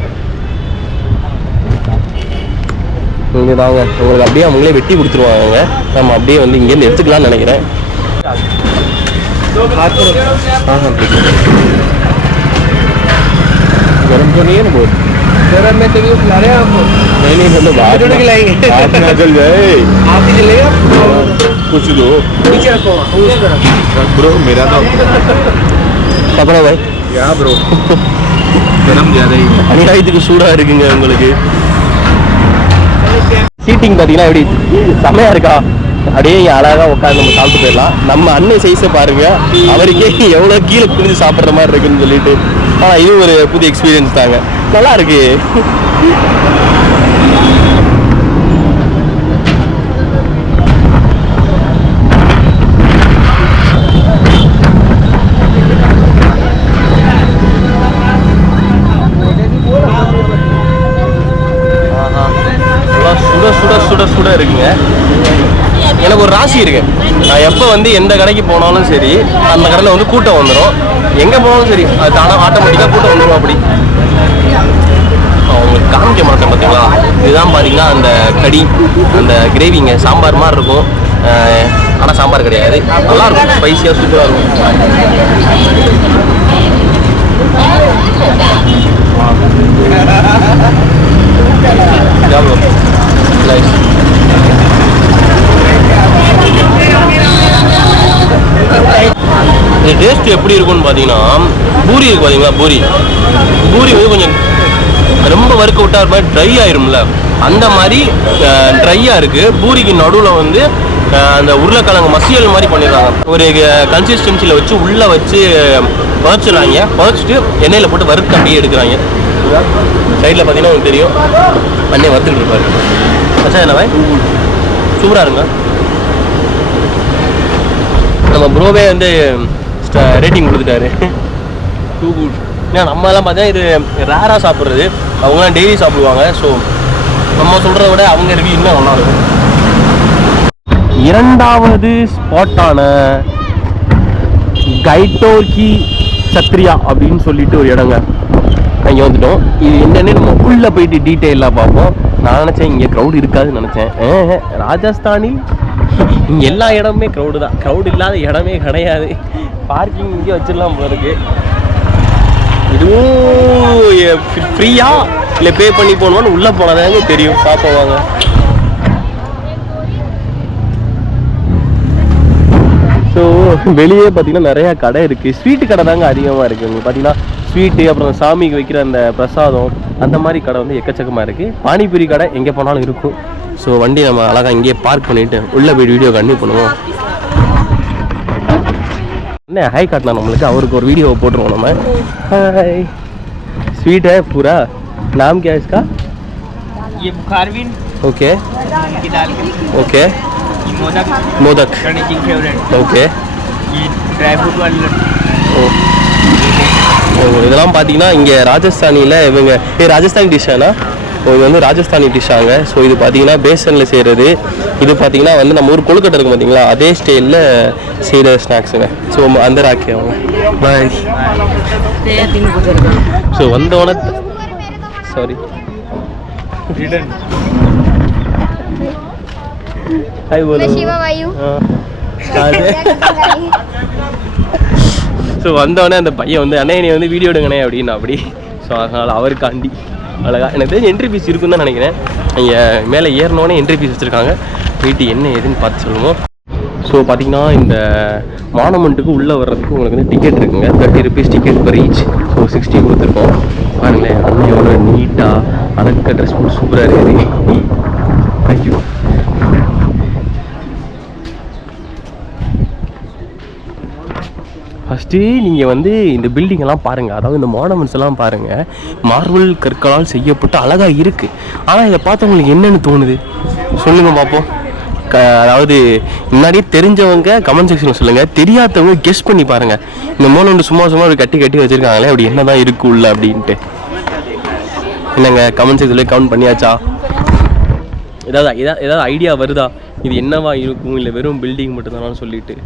இங்கே தாங்க உங்களுக்கு அப்படியே அவங்களே வெட்டி கொடுத்துருவாங்க. நம்ம அப்படியே வந்து இங்கேருந்து எடுத்துக்கலாம்னு நினைக்கிறேன். गरम तो नहीं है ना बहुत? गरम में तभी खिला रहे हैं आपको। नहीं मतलब थोड़ी खिलाएंगे। हाथ ना चल जाए। आप ही चलेगा कुछ दो नीचे रखो उस तरफ। ब्रो मेरा तो அப்புறம் பாய் क्या ब्रो गरम ज्यादा ही அநியாயத்துக்கு சூடா இருக்குங்க உங்களுக்கு. சீட்டிங் பார்த்தீங்கன்னா எப்படி செமையா இருக்கா? அப்படியே இங்கே அழகாக உட்காந்து நம்ம சாப்பிட்டு போயிடலாம். நம்ம அண்ணன் சைஸை பாருங்க, அவருக்கே எவ்வளோ கீழே குனிஞ்சு சாப்பிட்ற மாதிரி இருக்குன்னு சொல்லிட்டு. ஆனால் இது ஒரு புது எக்ஸ்பீரியன்ஸ் தாங்க, நல்லா இருக்கு. சுட சுட சுட சுட இருக்குங்க. எனக்கு ஒரு ராசி இருக்கு, நான் எப்போ வந்து எந்த கடைக்கு போனாலும் சரி அந்த கடையில் வந்து கூட்டம் வந்துடும். எங்கே போனாலும் சரி அது தானே ஆட்டோமேட்டிக்காக கூட்டம் வந்துடும். அப்படி உங்களுக்கு காமிக்க மாட்டேன் பார்த்தீங்களா? இதுதான் பார்த்தீங்கன்னா அந்த கடி, அந்த கிரேவிங்க சாம்பார் மாதிரி இருக்கும். ஆனால் சாம்பார் கிடையாது, நல்லா இருக்கும், ஸ்பைஸியாக சூப்பராக இருக்கும். Nice. இது டேஸ்ட் எப்படி இருக்கும்னு பார்த்தீங்கன்னா, பூரி இருக்கு பார்த்தீங்களா, பூரி வந்து கொஞ்சம் ரொம்ப வறுக்க விட்டா ஒரு மாதிரி ட்ரை ஆயிரும்ல, அந்த மாதிரி ட்ரையாக இருக்குது. பூரிக்கு நடுவில் வந்து அந்த உருளைக்கிழங்கு மசியல் மாதிரி பண்ணிடுறாங்க. ஒரு கன்சிஸ்டன்சியில் வச்சு உள்ளே வச்சு புதைச்சிடுறாங்க. புதைச்சிட்டு எண்ணெயில் போட்டு வறுத்து அப்படியே எடுக்கிறாங்க. சைடில் பார்த்தீங்கன்னா உங்களுக்கு தெரியும், அண்ணே வறுத்துட்டு இருப்பாரு. மச்சா என்ன பாய் சூப்பராக இருங்க. நம்ம ப்ரோவே வந்து ரேட்டிங் கொடுத்துட்டாரு, டூ குட். ஏன்னா நம்மலாம் பார்த்தா இது ரேராக சாப்பிட்றது, அவங்களாம் டெய்லி சாப்பிடுவாங்க. ஸோ நம்ம சொல்கிறத விட அவங்க ரிவ்யூ இன்னும் நல்லா இருக்கும். இரண்டாவது ஸ்பாட்டான கைட்டோர்கி சத்ரியா அப்படின்னு சொல்லிட்டு ஒரு இடங்க, இங்கே வந்துட்டோம். இது என்னென்னு நம்ம உள்ளே போயிட்டு டீட்டெயிலாக பார்ப்போம். நான் நினச்சேன் இங்கே க்ரௌட் இருக்காதுன்னு நினச்சேன். ராஜஸ்தானில் இங்கே எல்லா இடமுமே க்ரௌடு தான், க்ரௌட் இல்லாத இடமே கிடையாது. பார்க்கிங் இங்கே வச்சிடலாம் போல இருக்கு. இதுவும் ஃப்ரீயா இல்லை பே பண்ணி போகணும்னு உள்ளே போனதாங்க தெரியும். பார்ப்போம் வாங்க. ஸோ வெளியே பார்த்தீங்கன்னா நிறையா கடை இருக்குது. ஸ்வீட்டு கடை தாங்க அதிகமாக இருக்குது. உங்களுக்கு பார்த்தீங்கன்னா ஸ்வீட்டு, அப்புறம் சாமிக்கு வைக்கிற அந்த பிரசாதம், அந்த மாதிரி கடை வந்து எக்கச்சக்கமாக இருக்குது. பானிபூரி கடை எங்கே போனாலும் இருக்கும். ஸோ வண்டி நம்ம அழகாக இங்கேயே பார்க் பண்ணிவிட்டு உள்ளே போய் வீடியோ கண்டினியூ பண்ணுவோம். என்ன ஹாய் காட்டினா நம்மளுக்கு, அவருக்கு ஒரு வீடியோவை போட்டுருவோம் நம்ம. हाय स्वीट है पूरा, नाम क्या है इसका? ये बुखारविन, ओके की दाल की, ओके ये मोदक, मोदक की फेवरेट, ओके ये ड्राई फ्रूट वाली लड्डू. இதெல்லாம் பார்த்தீங்கன்னா இங்கே ராஜஸ்தானியில் இவங்க ராஜஸ்தானி டிஷ்ஷானா இது வந்து ராஜஸ்தானி டிஷ்ஷாங்க. ஸோ இது பார்த்தீங்கன்னா பேசனில் செய்கிறது. இது பார்த்தீங்கன்னா வந்து நம்ம ஊர் கொழுக்கட்டை இருக்கும் பார்த்தீங்களா, அதே ஸ்டைலில் செய்கிற ஸ்நாக்ஸுங்க. ஸோ அந்த ராக்கி அவங்க பாய். ஸோ வந்தோடனே சாரி ஹாய் போலோ. ஸோ வந்தோடனே அந்த பையன் வந்து அண்ணே நீ வந்து வீடியோ எடுங்கண்ணே அப்படின்னு அப்படி. ஸோ அதனால் அவருக்காண்டி அழகா எனக்கு தெரிஞ்ச என்ட்ரி ஃபீஸ் இருக்குன்னு தான் நினைக்கிறேன். இங்கே மேலே ஏறினோடனே என்ட்ரி ஃபீஸ் வச்சுருக்காங்க. போயிட்டு என்ன ஏதுன்னு பார்த்து சொல்லுவோம். ஸோ பார்த்தீங்கன்னா இந்த மானுமெண்ட்டுக்கு உள்ளே வர்றதுக்கு உங்களுக்கு வந்து டிக்கெட் இருக்குங்க, 30 rupees ticket per each. So 60 கொடுத்துருக்கோம். பாருங்களேன் அண்ணன் எவ்வளோ நீட்டாக அழகாக ட்ரெஸ் போட்டு சூப்பராக இருக்குது. ஐயோ ஃபஸ்ட்டு நீங்கள் வந்து இந்த பில்டிங்கெல்லாம் பாருங்கள், அதாவது இந்த மானுமெண்ட்ஸ் எல்லாம் பாருங்கள். மார்பிள் கற்களால் செய்யப்பட்டு அழகாக இருக்குது. ஆனால் இதை பார்த்து உங்களுக்கு என்னென்னு தோணுது சொல்லுங்கள் பார்ப்போம். அதாவது முன்னாடியே தெரிஞ்சவங்க கமெண்ட் செக்ஷனில் சொல்லுங்கள், தெரியாதவங்க கெஸ் பண்ணி பாருங்கள். இந்த மானுமெண்ட் சும்மா சும்மா ஒரு கட்டி கட்டி வச்சுருக்காங்களே, அப்படி என்ன தான் இருக்கு உள்ள அப்படின்ட்டு. என்னங்க கமெண்ட் செக்ஷன்லேயே கவுண்ட் பண்ணியாச்சா? ஏதாவது ஐடியா வருதா இது என்னவா இருக்கும், இல்லை வெறும் பில்டிங் மட்டும்தானான்னு சொல்லிட்டு?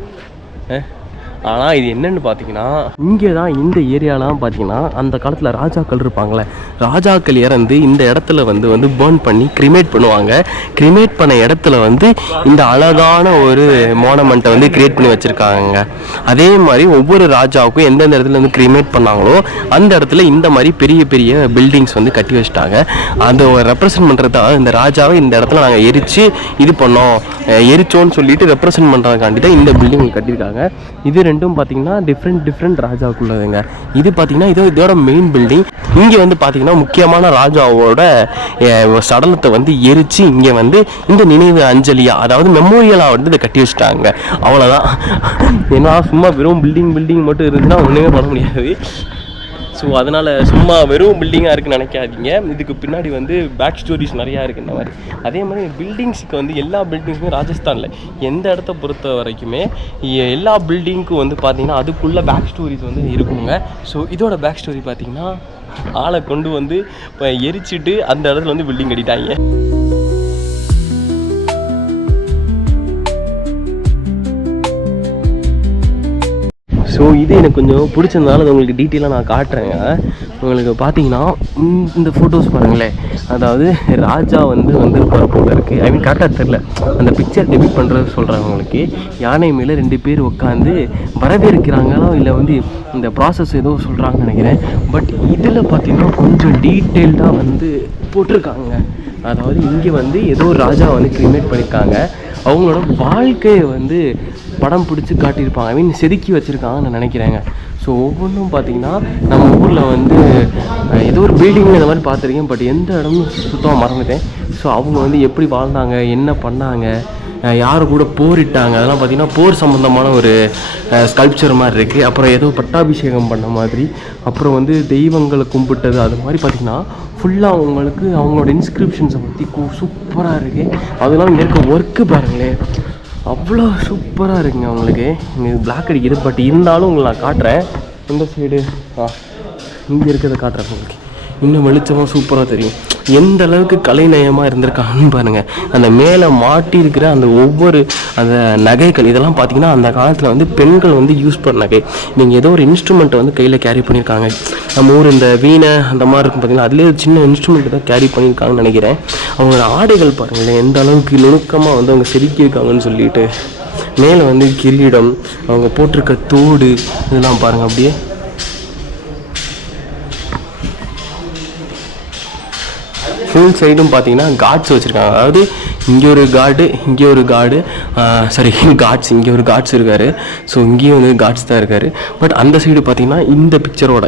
ஆனால் இது என்னென்னு பார்த்தீங்கன்னா இங்கே தான் இந்த ஏரியாலாம் பார்த்தீங்கன்னா அந்த காலத்தில் ராஜாக்கள் இருப்பாங்களே, ராஜாக்கள் இறந்து இந்த இடத்துல வந்து பேர்ன் பண்ணி கிரிமேட் பண்ணுவாங்க. கிரிமேட் பண்ண இடத்துல வந்து இந்த அழகான ஒரு மோனமெண்ட்டை வந்து கிரியேட் பண்ணி வச்சுருக்காங்க. அதே மாதிரி ஒவ்வொரு ராஜாவுக்கும் எந்தெந்த இடத்துல வந்து கிரிமேட் பண்ணாங்களோ அந்த இடத்துல இந்த மாதிரி பெரிய பெரிய பில்டிங்ஸ் வந்து கட்டி வச்சுட்டாங்க. அதை ரெப்ரசன்ட் பண்ணுறதா இந்த ராஜாவை இந்த இடத்துல நாங்கள் இது பண்ணோம், எரிச்சோன்னு சொல்லிட்டு ரெப்ரசன்ட் பண்ணுறதுக்காண்டி தான் இந்த பில்டிங் கட்டியிருக்காங்க. இது ரெண்டும் பார்த்தீங்கன்னா டிஃப்ரெண்ட் ராஜாவுக்குள்ளதுங்க. இது பார்த்தீங்கன்னா இதோட மெயின் பில்டிங். இங்கே வந்து பார்த்தீங்கன்னா முக்கியமான ராஜாவோட சடலத்தை வந்து எரித்து இங்கே வந்து இந்த நினைவு அஞ்சலியாக, அதாவது மெமோரியலாக வந்து இதை கட்டி வச்சுட்டாங்க. அவ்வளோதான். ஏன்னா சும்மா வெறும் பில்டிங் மட்டும் இருந்துச்சுன்னா ஒன்றுமே பண்ண முடியாது. ஸோ அதனால் சும்மா வெறும் பில்டிங்காக இருக்குன்னு நினைக்காதீங்க. இதுக்கு பின்னாடி வந்து பேக் ஸ்டோரிஸ் நிறையா இருக்குது இந்த மாதிரி. அதே மாதிரி பில்டிங்ஸுக்கு வந்து எல்லா பில்டிங்ஸுமே ராஜஸ்தானில் எந்த இடத்த பொறுத்த வரைக்குமே எல்லா பில்டிங்க்கும் வந்து பார்த்திங்கன்னா அதுக்குள்ளே பேக் ஸ்டோரிஸ் வந்து இருக்குங்க. ஸோ இதோட பேக் ஸ்டோரி பார்த்திங்கன்னா ஆளை கொண்டு வந்து இப்போ எரிச்சிட்டு அந்த இடத்துல வந்து பில்டிங் கட்டிட்டாங்க. ஸோ இது எனக்கு கொஞ்சம் பிடிச்சிருந்தாலும் அது உங்களுக்கு டீட்டெயிலாக நான் காட்டுறேங்க. உங்களுக்கு பார்த்தீங்கன்னா இந்த ஃபோட்டோஸ் பாருங்களேன், அதாவது ராஜா வந்துருப்பார் போல இருக்குது. ஐ மீன் கரெக்டாக தெரில, அந்த பிக்சர் டெபிட் பண்ணுறது சொல்கிறாங்க. உங்களுக்கு யானை மேலே 2 பேர் உட்காந்து வரவேற்கிறாங்களோ இல்லை வந்து இந்த ப்ராசஸ் ஏதோ சொல்கிறாங்கன்னு நினைக்கிறேன். பட் இதில் பார்த்தீங்கன்னா கொஞ்சம் டீட்டெயில்டாக வந்து போட்டிருக்காங்க. அதாவது இங்கே வந்து ஏதோ ஒரு ராஜா வந்து கிரியேட் பண்ணியிருக்காங்க. அவங்களோட வாழ்க்கையை வந்து படம் பிடிச்சி காட்டியிருப்பாங்க. ஐ மீன் செதுக்கி வச்சுருக்காங்கன்னு நான் நினைக்கிறேங்க. ஸோ ஒவ்வொன்றும் பார்த்திங்கன்னா நம்ம ஊரில் வந்து ஏதோ ஒரு பில்டிங்கில் இந்த மாதிரி பார்த்துருக்கேன், பட் எந்த இடமும் சுத்தமாக மறந்துட்டேன். ஸோ அவங்க வந்து எப்படி வாழ்ந்தாங்க, என்ன பண்ணாங்க, யார் கூட போரிட்டாங்க, அதெல்லாம் பார்த்திங்கன்னா போர் சம்மந்தமான ஒரு ஸ்கல்ப்சர் மாதிரி இருக்குது. அப்புறம் ஏதோ பட்டாபிஷேகம் பண்ண மாதிரி, அப்புறம் வந்து தெய்வங்களை கும்பிட்டது, அது மாதிரி பார்த்திங்கன்னா ஃபுல்லாக அவங்களுக்கு அவங்களோட இன்ஸ்கிரிப்ஷன்ஸை பற்றி சூப்பராக இருக்குது. அதெல்லாம் இங்கே இருக்க ஒர்க்கு பாருங்களேன், அவ்வளோ சூப்பராக இருக்குங்க. அவங்களுக்கு இங்கே பிளாக் அடிக்குது, பட் இருந்தாலும் உங்களை நான் காட்டுறேன். இந்த சைடு இங்கே இருக்கிறத காட்டுறேன். உங்களுக்கு இன்னும் வெளிச்சமாக சூப்பராக தெரியும் எந்த அளவுக்கு கலைநயமாக இருந்திருக்காங்கன்னு பாருங்கள். அந்த மேலே மாட்டியிருக்கிற அந்த ஒவ்வொரு அந்த நகைகள் இதெல்லாம் பார்த்திங்கன்னா அந்த காலத்தில் வந்து பெண்கள் வந்து யூஸ் பண்ண நகை. நீங்கள் ஏதோ ஒரு இன்ஸ்ட்ருமெண்ட்டை வந்து கையில் கேரி பண்ணியிருக்காங்க. நம்ம ஊர் இந்த வீணை அந்த மாதிரி இருக்கும் பார்த்திங்கன்னா, அதுலேயே சின்ன இன்ஸ்ட்ருமெண்ட்டு தான் கேரி பண்ணியிருக்காங்கன்னு நினைக்கிறேன். அவங்களோட ஆடைகள் பாருங்களேன் எந்த அளவுக்கு நுணுக்கமாக வந்து அவங்க செதுக்கியிருக்காங்கன்னு சொல்லிட்டு. மேலே வந்து கிரீடம், அவங்க போட்டிருக்க தோடு, இதெல்லாம் பாருங்கள். அப்படியே ஃபுல் சைடும் பார்த்தீங்கன்னா காட்ஸ் வச்சுருக்காங்க. அதாவது இங்கே ஒரு கார்டு, இங்கே ஒரு கார்டு, சாரி காட்ஸ், இங்கே ஒரு காட்ஸ் இருக்கார். ஸோ இங்கேயும் வந்து காட்ஸ் தான் இருக்கார். பட் அந்த சைடு பார்த்தீங்கன்னா இந்த பிக்சரோட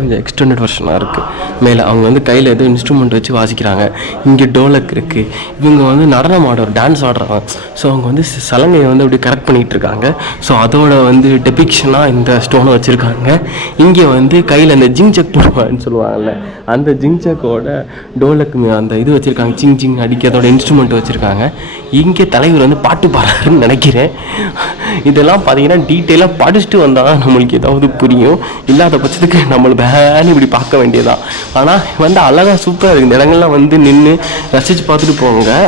கொஞ்சம் எக்ஸ்டெண்டட் வெர்ஷனாக இருக்குது. மேலே அவங்க வந்து கையில் ஏதோ இன்ஸ்ட்ருமெண்ட் வச்சு வாசிக்கிறாங்க. இங்கே டோலக் இருக்குது. இவங்க வந்து நடனம் ஆடுற டான்ஸ் ஆடுறாங்க. ஸோ அவங்க வந்து சலங்கையை வந்து அப்படி கரெக்ட் பண்ணிகிட்டு இருக்காங்க. ஸோ அதோட வந்து டெபிக்ஷனாக இந்த ஸ்டோனை வச்சுருக்காங்க. இங்கே வந்து கையில் அந்த ஜிங்சக் போடுவான்னு சொல்லுவாங்கல்ல, அந்த ஜிங்சக்கோட டோலக் அந்த இது வச்சுருக்காங்க. சிங் அடிக்கிறதோட இன்ஸ்ட்ருமெண்ட் வச்சுருக்காங்க. இங்கே தலைவர் வந்து பாட்டு பாடுறாருன்னு நினைக்கிறேன். இதெல்லாம் பார்த்தீங்கன்னா டீட்டெயிலாக படிச்சுட்டு வந்தால் நம்மளுக்கு ஏதாவது புரியும். இல்லாத பட்சத்துக்கு நம்மளுக்கு வேணும் இப்படி பார்க்க வேண்டியதான். ஆனால் வந்து அழகாக சூப்பராக இருக்குது. இந்த இடங்கள்லாம் வந்து நின்று ரசித்து பார்த்துட்டு போங்க.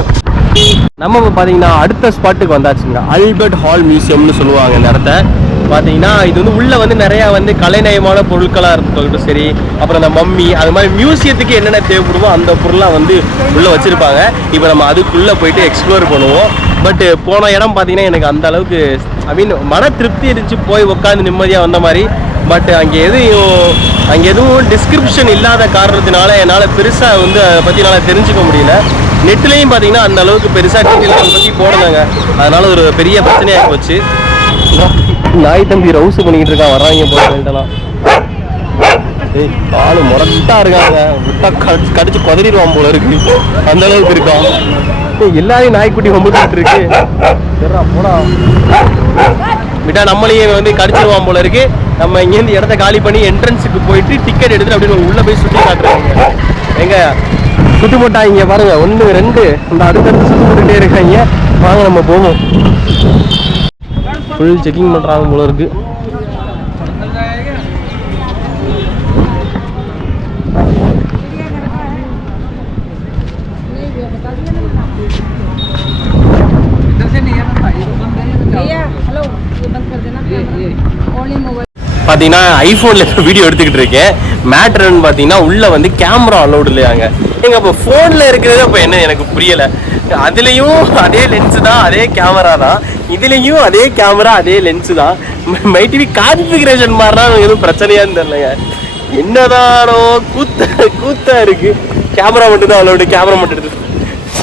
நம்ம இப்போ பார்த்தீங்கன்னா அடுத்த ஸ்பாட்டுக்கு வந்தாச்சுங்க. ஆல்பர்ட் ஹால் மியூசியம்னு சொல்லுவாங்க இந்த இடத்த. பார்த்தீங்கன்னா இது வந்து உள்ளே வந்து நிறையா வந்து கலைநயமான பொருட்களாக இருக்கட்டும் சரி, அப்புறம் அந்த மம்மி அது மாதிரி மியூசியத்துக்கு என்னென்ன தேவைப்படுமோ அந்த பொருளாக வந்து உள்ளே வச்சுருப்பாங்க. இப்போ நம்ம அதுக்குள்ளே போயிட்டு எக்ஸ்ப்ளோர் பண்ணுவோம். பட் போன இடம் பார்த்தீங்கன்னா எனக்கு அந்த அளவுக்கு ஐ மீன் மன திருப்தி இருந்துச்சு, போய் உட்காந்து நிம்மதியாக வந்த மாதிரி. பட் அங்கே எதுவும் டிஸ்கிரிப்ஷன் இல்லாத காரணத்தினால என்னால் பெருசாக வந்து அதை பற்றி என்னால் தெரிஞ்சுக்க முடியல. நெட்லேயும் பார்த்தீங்கன்னா அந்த அளவுக்கு பெருசாக டீட்டெயில் அதை பற்றி போடுறாங்க. அதனால் ஒரு பெரிய பிரச்சனையாக போச்சு. நாய் தம்பி ரவுஸ் பண்ணிக்கிட்டு இருக்கான், வர்றாங்க போலாம். ஏய் ஆளு முரட்டா இருக்காங்க, விட்டா கடிச்சு கொதறிடுவான் போல இருக்கு, அந்த அளவுக்கு இருக்கான். எல்லாரையும் நாய்க்குட்டி வம்பிட்டு இருக்கு. போடா விட்டா நம்மளையே வந்து கடிச்சிருவான் போல இருக்கு. நம்ம இங்கேருந்து இடத்த காலி பண்ணி என்ட்ரன்ஸுக்கு போயிட்டு டிக்கெட் எடுத்துட்டு அப்படின்னு உள்ள போய் சுற்றி காட்டுறாங்க. எங்க சுட்டு போட்டா இங்க பாருங்க, 1 2 இந்த அடுத்தடுத்து சுட்டு போட்டுட்டே இருக்காங்க. வாங்க நம்ம போவோம். ஃபுல் செக்கிங் பண்ணுறாங்க போல இருக்கு. भैया हेलो, ये बंद कर देना। பார்த்தீங்கன்னா ஐஃபோனில் வீடியோ எடுத்துக்கிட்டு இருக்கேன். மேட்ருன்னு பார்த்தீங்கன்னா உள்ளே வந்து கேமரா அலோடு இல்லையாங்க. எங்க அப்போ ஃபோனில் இருக்கிறது அப்போ என்ன எனக்கு புரியலை. அதுலேயும் அதே லென்ஸு தான், அதே கேமரா தான், இதுலேயும் அதே கேமரா அதே லென்ஸு தான். மை டிவி கான்ஃபிகரேஷன் மாதிரினா எதுவும் பிரச்சனையான்னு தெரியலைங்க. என்னதானோ கூத்தா இருக்கு. கேமரா மட்டும் தான் அலோடு, கேமரா மட்டும் எடுத்து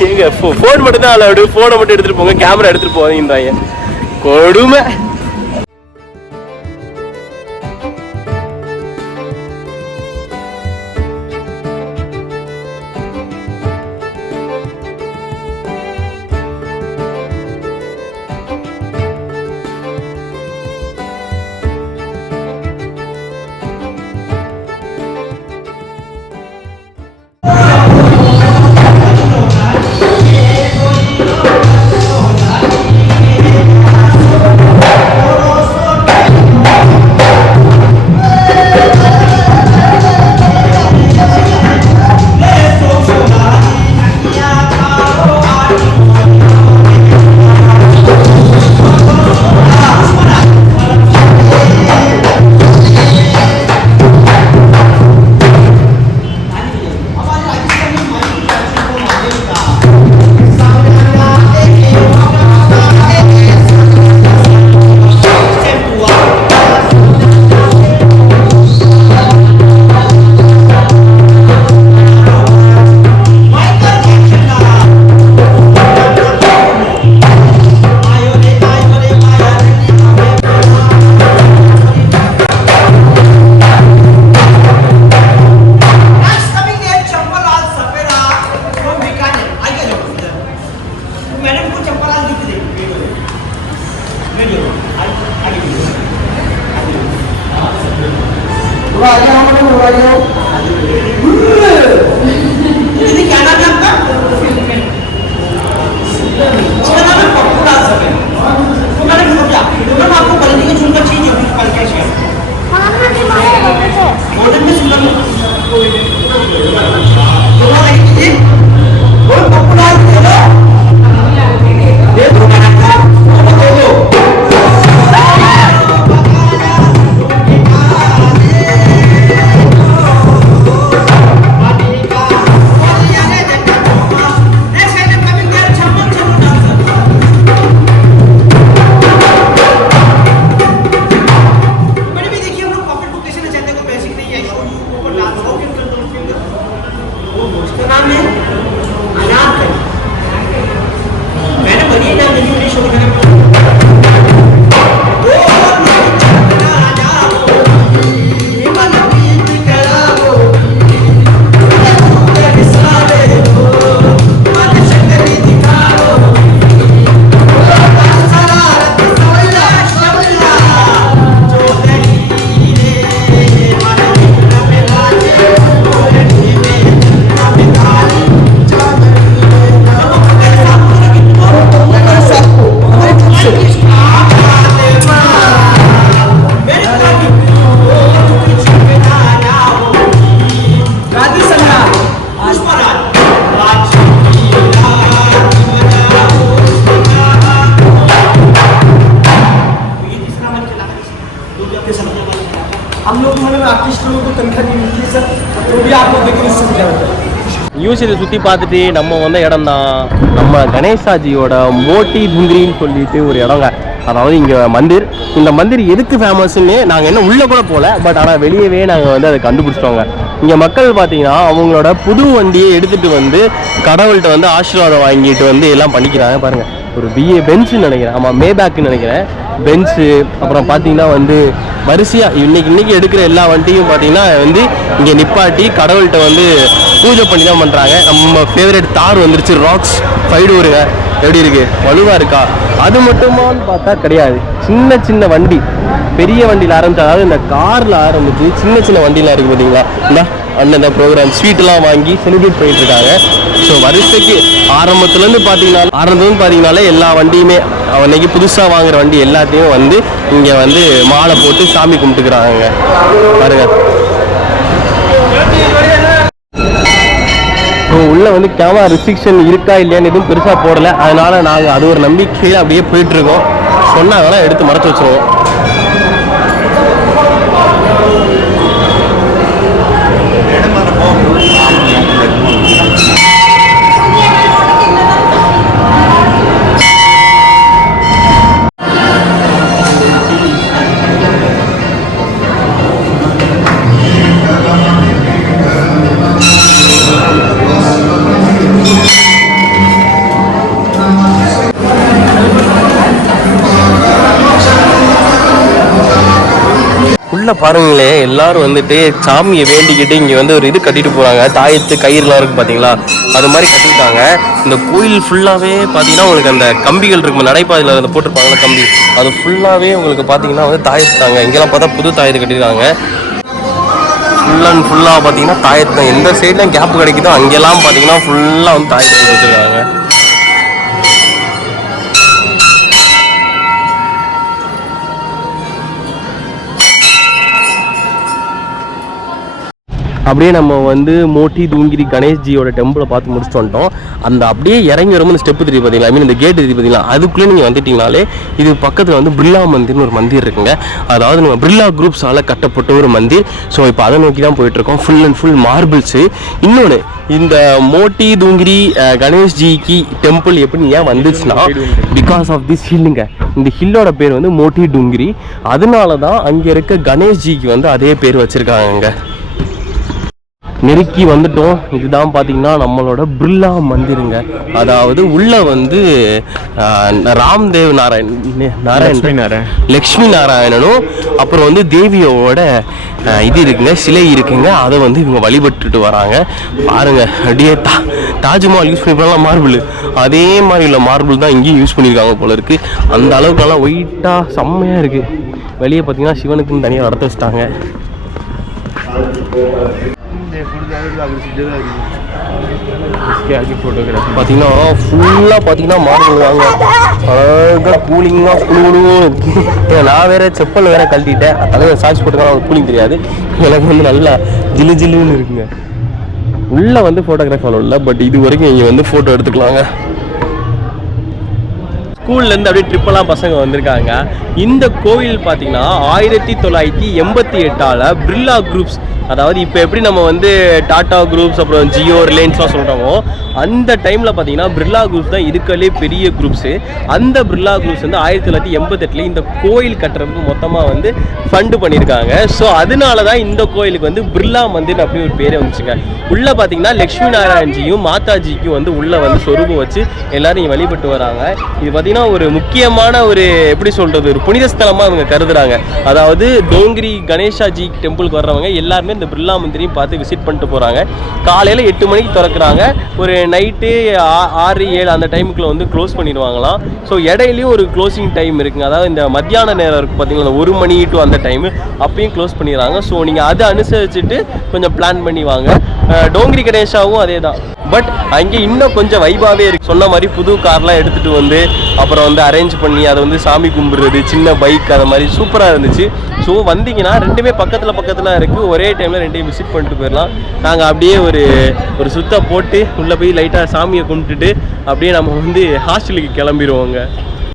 எங்க ஃபோன் மட்டும் தான் அலோடு, ஃபோனை மட்டும் எடுத்துகிட்டு போங்க, கேமரா எடுத்துகிட்டு போவீங்கன்றாங்க. கொடுமை. யூசியை சுற்றி பார்த்துட்டு நம்ம வந்த இடம் தான் நம்ம கணேசாஜியோட மோட்டி துந்திரின்னு சொல்லிட்டு ஒரு இடங்க. அதாவது இங்கே மந்திர். இந்த மந்திர் எதுக்கு ஃபேமஸ்ன்னு நாங்கள் என்ன உள்ளே கூட போகல, பட் ஆனால் வெளியவே நாங்கள் வந்து அதை கண்டுபிடிச்சிட்டோங்க. இங்கே மக்கள் பார்த்தீங்கன்னா அவங்களோட புது வண்டியை எடுத்துகிட்டு வந்து கடவுள்கிட்ட வந்து ஆசீர்வாதம் வாங்கிட்டு வந்து எல்லாம் பண்ணிக்கிறாங்க. பாருங்கள், ஒரு பென்ஸுன்னு நினைக்கிறேன், ஆமாம் மேபேக்குன்னு நினைக்கிறேன், பென்ஸு. அப்புறம் பார்த்தீங்கன்னா வந்து வரிசையாக இன்னைக்கு எடுக்கிற எல்லா வண்டியும் பார்த்தீங்கன்னா வந்து இங்கே நிப்பாட்டி கடவுள்கிட்ட வந்து பூஜை பண்ணி தான் பண்ணுறாங்க. நம்ம ஃபேவரட் தார் வந்துருச்சு, ராக்ஸ் 5 டோருங்க. எப்படி இருக்குது, வலுவாக இருக்கா? அது மட்டுமான்னு பார்த்தா கிடையாது. சின்ன வண்டி, பெரிய வண்டியில் ஆரம்பிச்சு, அதாவது இந்த காரில் ஆரம்பிச்சு சின்ன வண்டிலாம் இருக்குது பார்த்தீங்களா. இந்த அண்ணன் ப்ரோக்ராம் ஸ்வீட்டெலாம் வாங்கி செலிப்ரேட் பண்ணிட்டு இருக்காங்க. ஸோ வரிசைக்கு ஆரம்பத்துலேருந்து பார்த்தீங்கன்னாலே எல்லா வண்டியுமே அன்னைக்கு புதுசாக வாங்குற வண்டி எல்லாத்தையும் வந்து இங்கே வந்து மாலை போட்டு சாமி கும்பிட்டுக்கிறாங்க. பாருங்க, ஸோ உள்ளே வந்து கேமரா ரெஸ்ட்ரிக்ஷன் இருக்கா இல்லையான்னு எதுவும் பெருசாக போடலை. அதனால் நாங்கள் அது ஒரு நம்பிக்கையில் அப்படியே போயிட்டுருக்கோம். சொன்னாங்கன்னா எடுத்து மறைச்சி வச்சுருவோம். உள்ள பாருங்களே, எல்லாரும் வந்துட்டு சாமியை வேண்டிக்கிட்டு இங்கே வந்து ஒரு இது கட்டிட்டு போகிறாங்க. தாயத்து கயிறுலாம் இருக்குது பார்த்தீங்களா, அது மாதிரி கட்டிட்டாங்க. இந்த கோயில் ஃபுல்லாகவே பார்த்தீங்கன்னா உங்களுக்கு அந்த கம்பிகள் இருக்கும், நடைபாதையில் அதை போட்டிருப்பாங்களா கம்பி, அது ஃபுல்லாகவே உங்களுக்கு பார்த்தீங்கன்னா வந்து தாயத்து தாங்க. இங்கெல்லாம் பார்த்தா புது தாயத்து கட்டியிருக்காங்க. ஃபுல் அண்ட் ஃபுல்லாக பார்த்தீங்கன்னா தாயத்து தான். எந்த சைட்லாம் கேப் கிடைக்குதோ அங்கெல்லாம் பார்த்தீங்கன்னா ஃபுல்லாக வந்து தாயத்து கட்டி வச்சுருக்காங்க. அப்படியே நம்ம வந்து மோட்டி தூங்கிரி கணேஷ்ஜியோட டெம்பிளை பார்த்து முடிச்சுட்டு வந்துட்டோம். அந்த அப்படியே இறங்கி வரும்போது ஸ்டெப்பு தெரியும் பார்த்தீங்களா, ஐ மீன் இந்த கேட்டு தெரியும் பார்த்தீங்களா, அதுக்குள்ளே நீங்கள் வந்துட்டீங்கனாலே இது பக்கத்தில் வந்து பிர்லா மந்திர்னு ஒரு மந்திர் இருக்குங்க. அதாவது நம்ம பிர்லா குரூப்ஸால் கட்டப்பட்ட ஒரு மந்திர். ஸோ இப்போ அதை நோக்கி தான் போயிட்டுருக்கோம். Full and full marbles. இன்னொன்று, இந்த மோட்டி தூங்கிரி கணேஷ்ஜிக்கு டெம்பிள் எப்படி ஏன் வந்துச்சுன்னா, பிகாஸ் ஆஃப் திஸ் ஹில்லுங்க. இந்த ஹில்லோட பேர் வந்து மோட்டி டூங்கிரி. அதனால தான் அங்கே இருக்க கணேஷ்ஜிக்கு வந்து அதே பேர் வச்சுருக்காங்க. நெருக்கி வந்துட்டோம். இதுதான் பார்த்தீங்கன்னா நம்மளோட பிர்லா மந்திருங்க. அதாவது உள்ள வந்து ராம்தேவ் லக்ஷ்மி நாராயணனும் அப்புறம் வந்து தேவியோட இது இருக்குங்க, சிலை இருக்குங்க. அதை வந்து இவங்க வழிபட்டுட்டு வராங்க. பாருங்க, அப்படியே தாஜ்மஹால் யூஸ் பண்ணிருப்பாங்களா மார்பிள், அதே மாதிரி உள்ள மார்பிள் தான் இங்கேயும் யூஸ் பண்ணியிருக்காங்க போல இருக்கு. அந்த அளவுக்கு நல்லா ஒயிட்டாக செம்மையாக இருக்கு. வெளியே பார்த்தீங்கன்னா சிவனுக்குன்னு தனியாக நடத்த வச்சுட்டாங்க. பார்த்தீங்கன்னா ஃபுல்லாக பார்த்தீங்கன்னா மார்பிள் தாங்க. அழகாக கூலிங்காக குழுன்னு. நான் வேற செப்பல் வேற கழட்டிட்டேன், தலைவர் சார்ஜ் போட்டுக்கலாம், அவங்களுக்கு கூலிங் தெரியாது. எனக்கு வந்து நல்லா ஜிலு ஜில்லுன்னு இருக்குங்க. உள்ளே வந்து ஃபோட்டோகிராஃப் அவ்வளோ இல்லை, பட் இது வரைக்கும் இங்கே வந்து ஃபோட்டோ எடுத்துக்கலாங்க. ஸ்கூல்லேருந்து அப்படியே ட்ரிப்பெல்லாம் பசங்க வந்திருக்காங்க. இந்த கோவில் பார்த்தீங்கன்னா 1988 பிர்லா குரூப்ஸ், அதாவது இப்போ எப்படி நம்ம வந்து டாடா குரூப்ஸ் அப்புறம் ஜியோ ரிலையன்ஸ்லாம் சொல்கிறோமோ, அந்த டைமில் பார்த்தீங்கன்னா பிர்லா குரூப்ஸ் தான் இருக்கலே பெரிய குரூப்ஸு. அந்த பிர்லா குரூப்ஸ் வந்து 1988 இந்த கோயில் கட்டுறதுக்கு மொத்தமாக வந்து ஃபண்டு பண்ணியிருக்காங்க. ஸோ அதனால தான் இந்த கோயிலுக்கு வந்து பிர்லா மந்திர் அப்படி ஒரு பேரே வந்துச்சுங்க. உள்ளே பார்த்தீங்கன்னா லக்ஷ்மி நாராயண்ஜியும் மாதாஜிக்கும் வந்து உள்ளே வந்து சொரூபம் வச்சு எல்லாரும் இங்கே வழிபட்டு வராங்க. இது பார்த்தீங்கன்னா ஒரு முக்கியமான ஒரு எப்படி சொல்கிறது, ஒரு புனித ஸ்தலமாக அவங்க கருதுறாங்க. அதாவது டோங்கிரி கணேஷாஜி டெம்பிளுக்கு வர்றவங்க எல்லாருமே இந்த பிர்லா மந்திரையும் பார்த்து விசிட் பண்ணிட்டு போகிறாங்க. காலையில் 8 மணிக்கு திறக்கிறாங்க, ஒரு நைட்டு 6-7 அந்த டைமுக்குள்ள வந்து க்ளோஸ் பண்ணிடுவாங்களாம். ஸோ இடையிலையும் ஒரு க்ளோசிங் டைம் இருக்குங்க. அதாவது இந்த மத்தியான நேரம் இருக்குது பார்த்தீங்களா, 1 மணி டு அந்த டைமு, அப்பயும் க்ளோஸ் பண்ணிடுறாங்க. ஸோ நீங்கள் அதை அனுசரிச்சுட்டு கொஞ்சம் பிளான் பண்ணி வாங்க. டோங்கிரி கணேஷாவும் அதே தான், பட் அங்கே இன்னும் கொஞ்சம் வைபாவே இருக்குது. சொன்ன மாதிரி புது கார்லாம் எடுத்துகிட்டு வந்து அப்புறம் வந்து அரேஞ்ச் பண்ணி அதை வந்து சாமி கும்பிடுறது, சின்ன பைக், அது மாதிரி சூப்பராக இருந்துச்சு. ஸோ வந்தீங்கன்னா ரெண்டுமே பக்கத்தில் இருக்குது. ஒரே டைமில் ரெண்டையும் விசிட் பண்ணிட்டு போயிடலாம். நாங்கள் அப்படியே ஒரு சுத்த போட்டு உள்ளே போய் லைட்டாக சாமியை கும்பிட்டுட்டு அப்படியே நம்ம வந்து ஹாஸ்டலுக்கு கிளம்பிடுவோங்க.